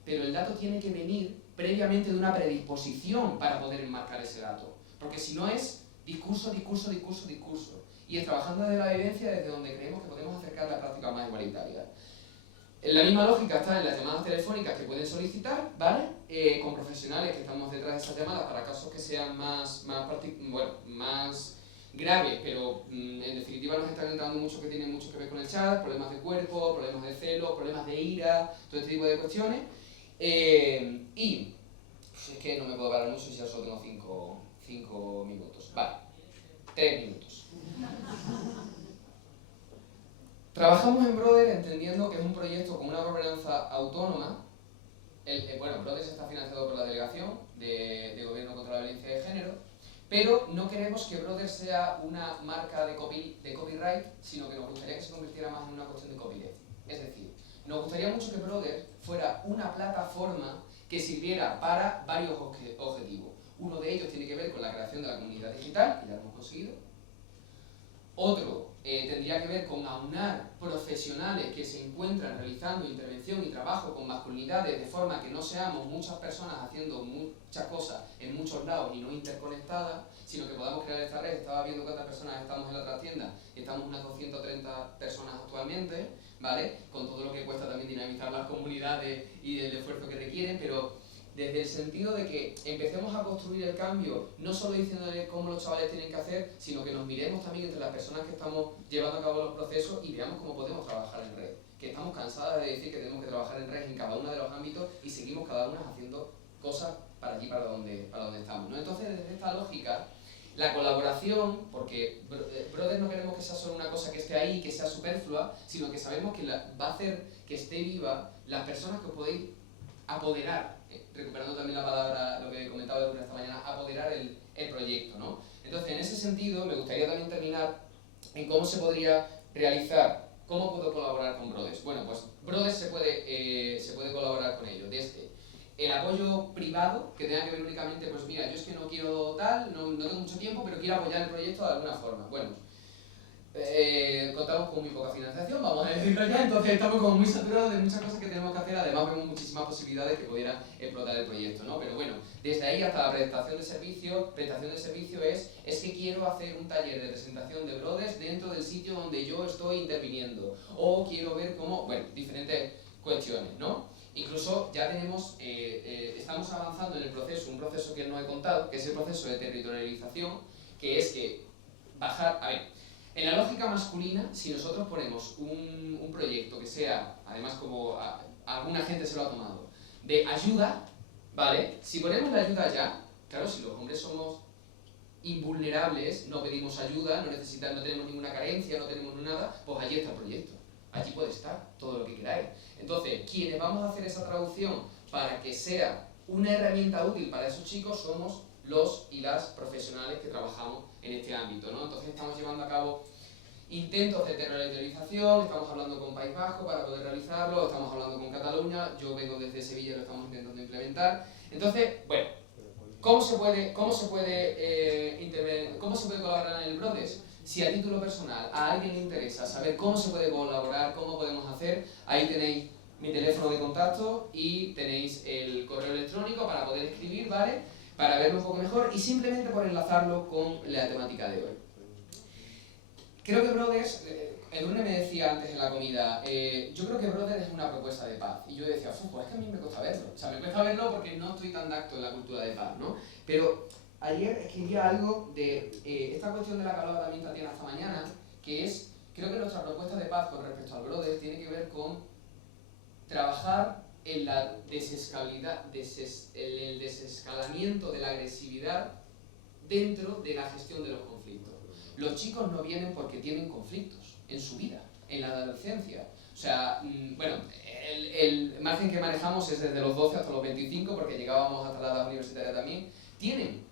pero el dato tiene que venir previamente de una predisposición para poder enmarcar ese dato. Porque si no es discurso. Y es trabajando desde la vivencia desde donde creemos que podemos acercar la práctica más igualitaria. La misma lógica está en las llamadas telefónicas que pueden solicitar, ¿vale? Con profesionales que estamos detrás de esas llamadas para casos que sean más graves, pero en definitiva nos están entrando muchos que tienen mucho que ver con el chat, problemas de cuerpo, problemas de celo, problemas de ira, todo este tipo de cuestiones. Y es que no me puedo parar mucho si ya solo tengo 5 minutos. Vale, 3 minutos. Trabajamos en Brother entendiendo que es un proyecto con una gobernanza autónoma. Bueno, Brother está financiado por la Delegación de Gobierno contra la Violencia de Género, pero no queremos que Brother sea una marca de copyright, sino que nos gustaría que se convirtiera más en una cuestión de copyleft. Es decir, nos gustaría mucho que Brother fuera una plataforma que sirviera para varios objetivos. Uno de ellos tiene que ver con la creación de la comunidad digital, que ya lo hemos conseguido. Otro tendría que ver con aunar profesionales que se encuentran realizando intervención y trabajo con masculinidades de forma que no seamos muchas personas haciendo muchas cosas en muchos lados y no interconectadas, sino que podamos crear esta red. Estaba viendo cuántas personas estamos en la otra tienda, estamos unas 230 personas actualmente, ¿vale? Con todo lo que cuesta también dinamizar las comunidades y el esfuerzo que requieren, pero desde el sentido de que empecemos a construir el cambio, no solo diciéndole cómo los chavales tienen que hacer, sino que nos miremos también entre las personas que estamos llevando a cabo los procesos y veamos cómo podemos trabajar en red. Que estamos cansadas de decir que tenemos que trabajar en red en cada uno de los ámbitos y seguimos cada una haciendo cosas para allí, para donde estamos, ¿no? Entonces, desde esta lógica, la colaboración, porque Brother no queremos que sea solo una cosa que esté ahí, que sea superflua, sino que sabemos que va a hacer que esté viva las personas que os podéis apoderar, recuperando también la palabra, lo que comentaba durante esta mañana, apoderar el proyecto, ¿no? Entonces, en ese sentido, me gustaría también terminar en cómo se podría realizar, cómo puedo colaborar con Brothers. Bueno, pues Brothers se puede colaborar con ellos desde el apoyo privado, que tenga que ver únicamente, pues mira, yo es que no quiero tal, no tengo mucho tiempo, pero quiero apoyar el proyecto de alguna forma. Bueno, contamos con muy poca financiación, vamos a decirlo ya, entonces estamos como muy saturados de muchas cosas que tenemos que hacer, además vemos muchísimas posibilidades que pudieran explotar el proyecto, ¿no? Pero bueno, desde ahí hasta la prestación de servicio es que quiero hacer un taller de presentación de Brothers dentro del sitio donde yo estoy interviniendo, o quiero ver cómo, bueno, diferentes cuestiones, ¿no? Incluso ya tenemos, estamos avanzando en el proceso, un proceso que no he contado, que es el proceso de territorialización, que es que bajar, a ver, en la lógica masculina, si nosotros ponemos un proyecto que sea, además como alguna gente se lo ha tomado, de ayuda, ¿vale? Si ponemos la ayuda ya, claro, si los hombres somos invulnerables, no pedimos ayuda, no tenemos ninguna carencia, no tenemos nada, pues allí está el proyecto. Allí puede estar todo lo que queráis. Entonces, quienes vamos a hacer esa traducción para que sea una herramienta útil para esos chicos somos los y las profesionales que trabajamos en este ámbito, ¿no? Entonces estamos llevando a cabo intentos de territorialización, estamos hablando con País Vasco para poder realizarlo, estamos hablando con Cataluña, yo vengo desde Sevilla y lo estamos intentando implementar. Entonces, bueno, ¿cómo se puede colaborar en el Brodes? Si a título personal a alguien le interesa saber cómo se puede colaborar, cómo podemos hacer, ahí tenéis mi teléfono de contacto y tenéis el correo electrónico para poder escribir, ¿vale? Para verlo un poco mejor y simplemente por enlazarlo con la temática de hoy. Creo que Brodes, Edurne me decía antes en la comida, yo creo que Brodes es una propuesta de paz. Y yo decía, pues es que a mí me cuesta verlo. O sea, me cuesta verlo porque no estoy tan dacto en la cultura de paz, ¿no? Pero ayer escribía algo de esta cuestión de la que hablaba también Tatiana esta mañana, que es, creo que nuestra propuesta de paz con respecto al Brodes tiene que ver con trabajar en la el desescalamiento de la agresividad dentro de la gestión de los conflictos. Los chicos no vienen porque tienen conflictos en su vida, en la adolescencia. O sea, bueno, el margen que manejamos es desde los 12 hasta los 25, porque llegábamos hasta la edad universitaria también. Tienen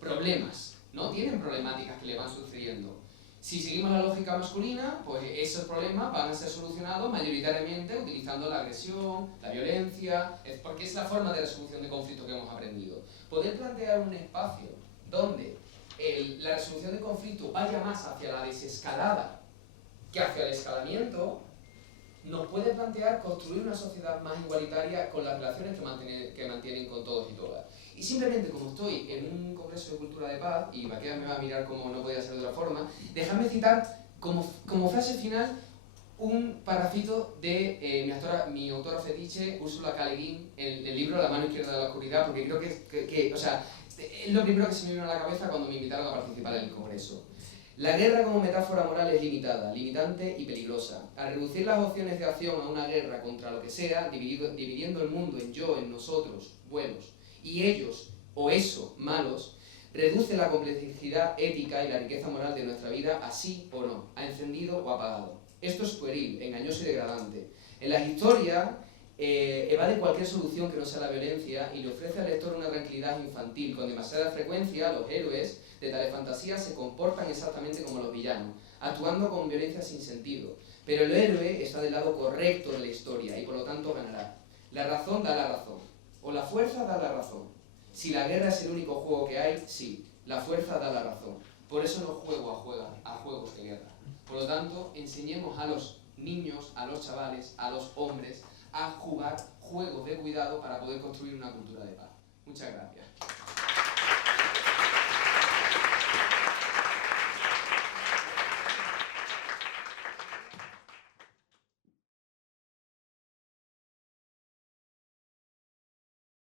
problemas, ¿no? Tienen problemáticas que le van sucediendo. Si seguimos la lógica masculina, pues esos problemas van a ser solucionados mayoritariamente utilizando la agresión, la violencia, porque es la forma de resolución de conflictos que hemos aprendido. Poder plantear un espacio donde la resolución de conflictos vaya más hacia la desescalada que hacia el escalamiento, nos puede plantear construir una sociedad más igualitaria con las relaciones que mantienen con todos y todas. Y simplemente como estoy en un congreso de cultura de paz, y Baquea me va a mirar como no podía ser de otra forma, dejadme citar como frase final un parrafito de mi autora fetiche, Úrsula K. Le Guin, el libro La mano izquierda de la oscuridad, porque creo que o sea, es lo primero que se me vino a la cabeza cuando me invitaron a participar en el congreso. La guerra como metáfora moral es limitada, limitante y peligrosa. Al reducir las opciones de acción a una guerra contra lo que sea, dividiendo el mundo en yo, en nosotros, buenos, y ellos, o eso, malos, reduce la complejidad ética y la riqueza moral de nuestra vida a sí o no, a encendido o apagado. Esto es pueril, engañoso y degradante. En la historia evade cualquier solución que no sea la violencia y le ofrece al lector una tranquilidad infantil. Con demasiada frecuencia, los héroes de tales fantasías se comportan exactamente como los villanos, actuando con violencia sin sentido. Pero el héroe está del lado correcto de la historia y por lo tanto ganará. La razón da la razón, o la fuerza da la razón. Si la guerra es el único juego que hay, sí, la fuerza da la razón. Por eso no juego a juegos de guerra. Por lo tanto, enseñemos a los niños, a los chavales, a los hombres, a jugar juegos de cuidado para poder construir una cultura de paz. Muchas gracias.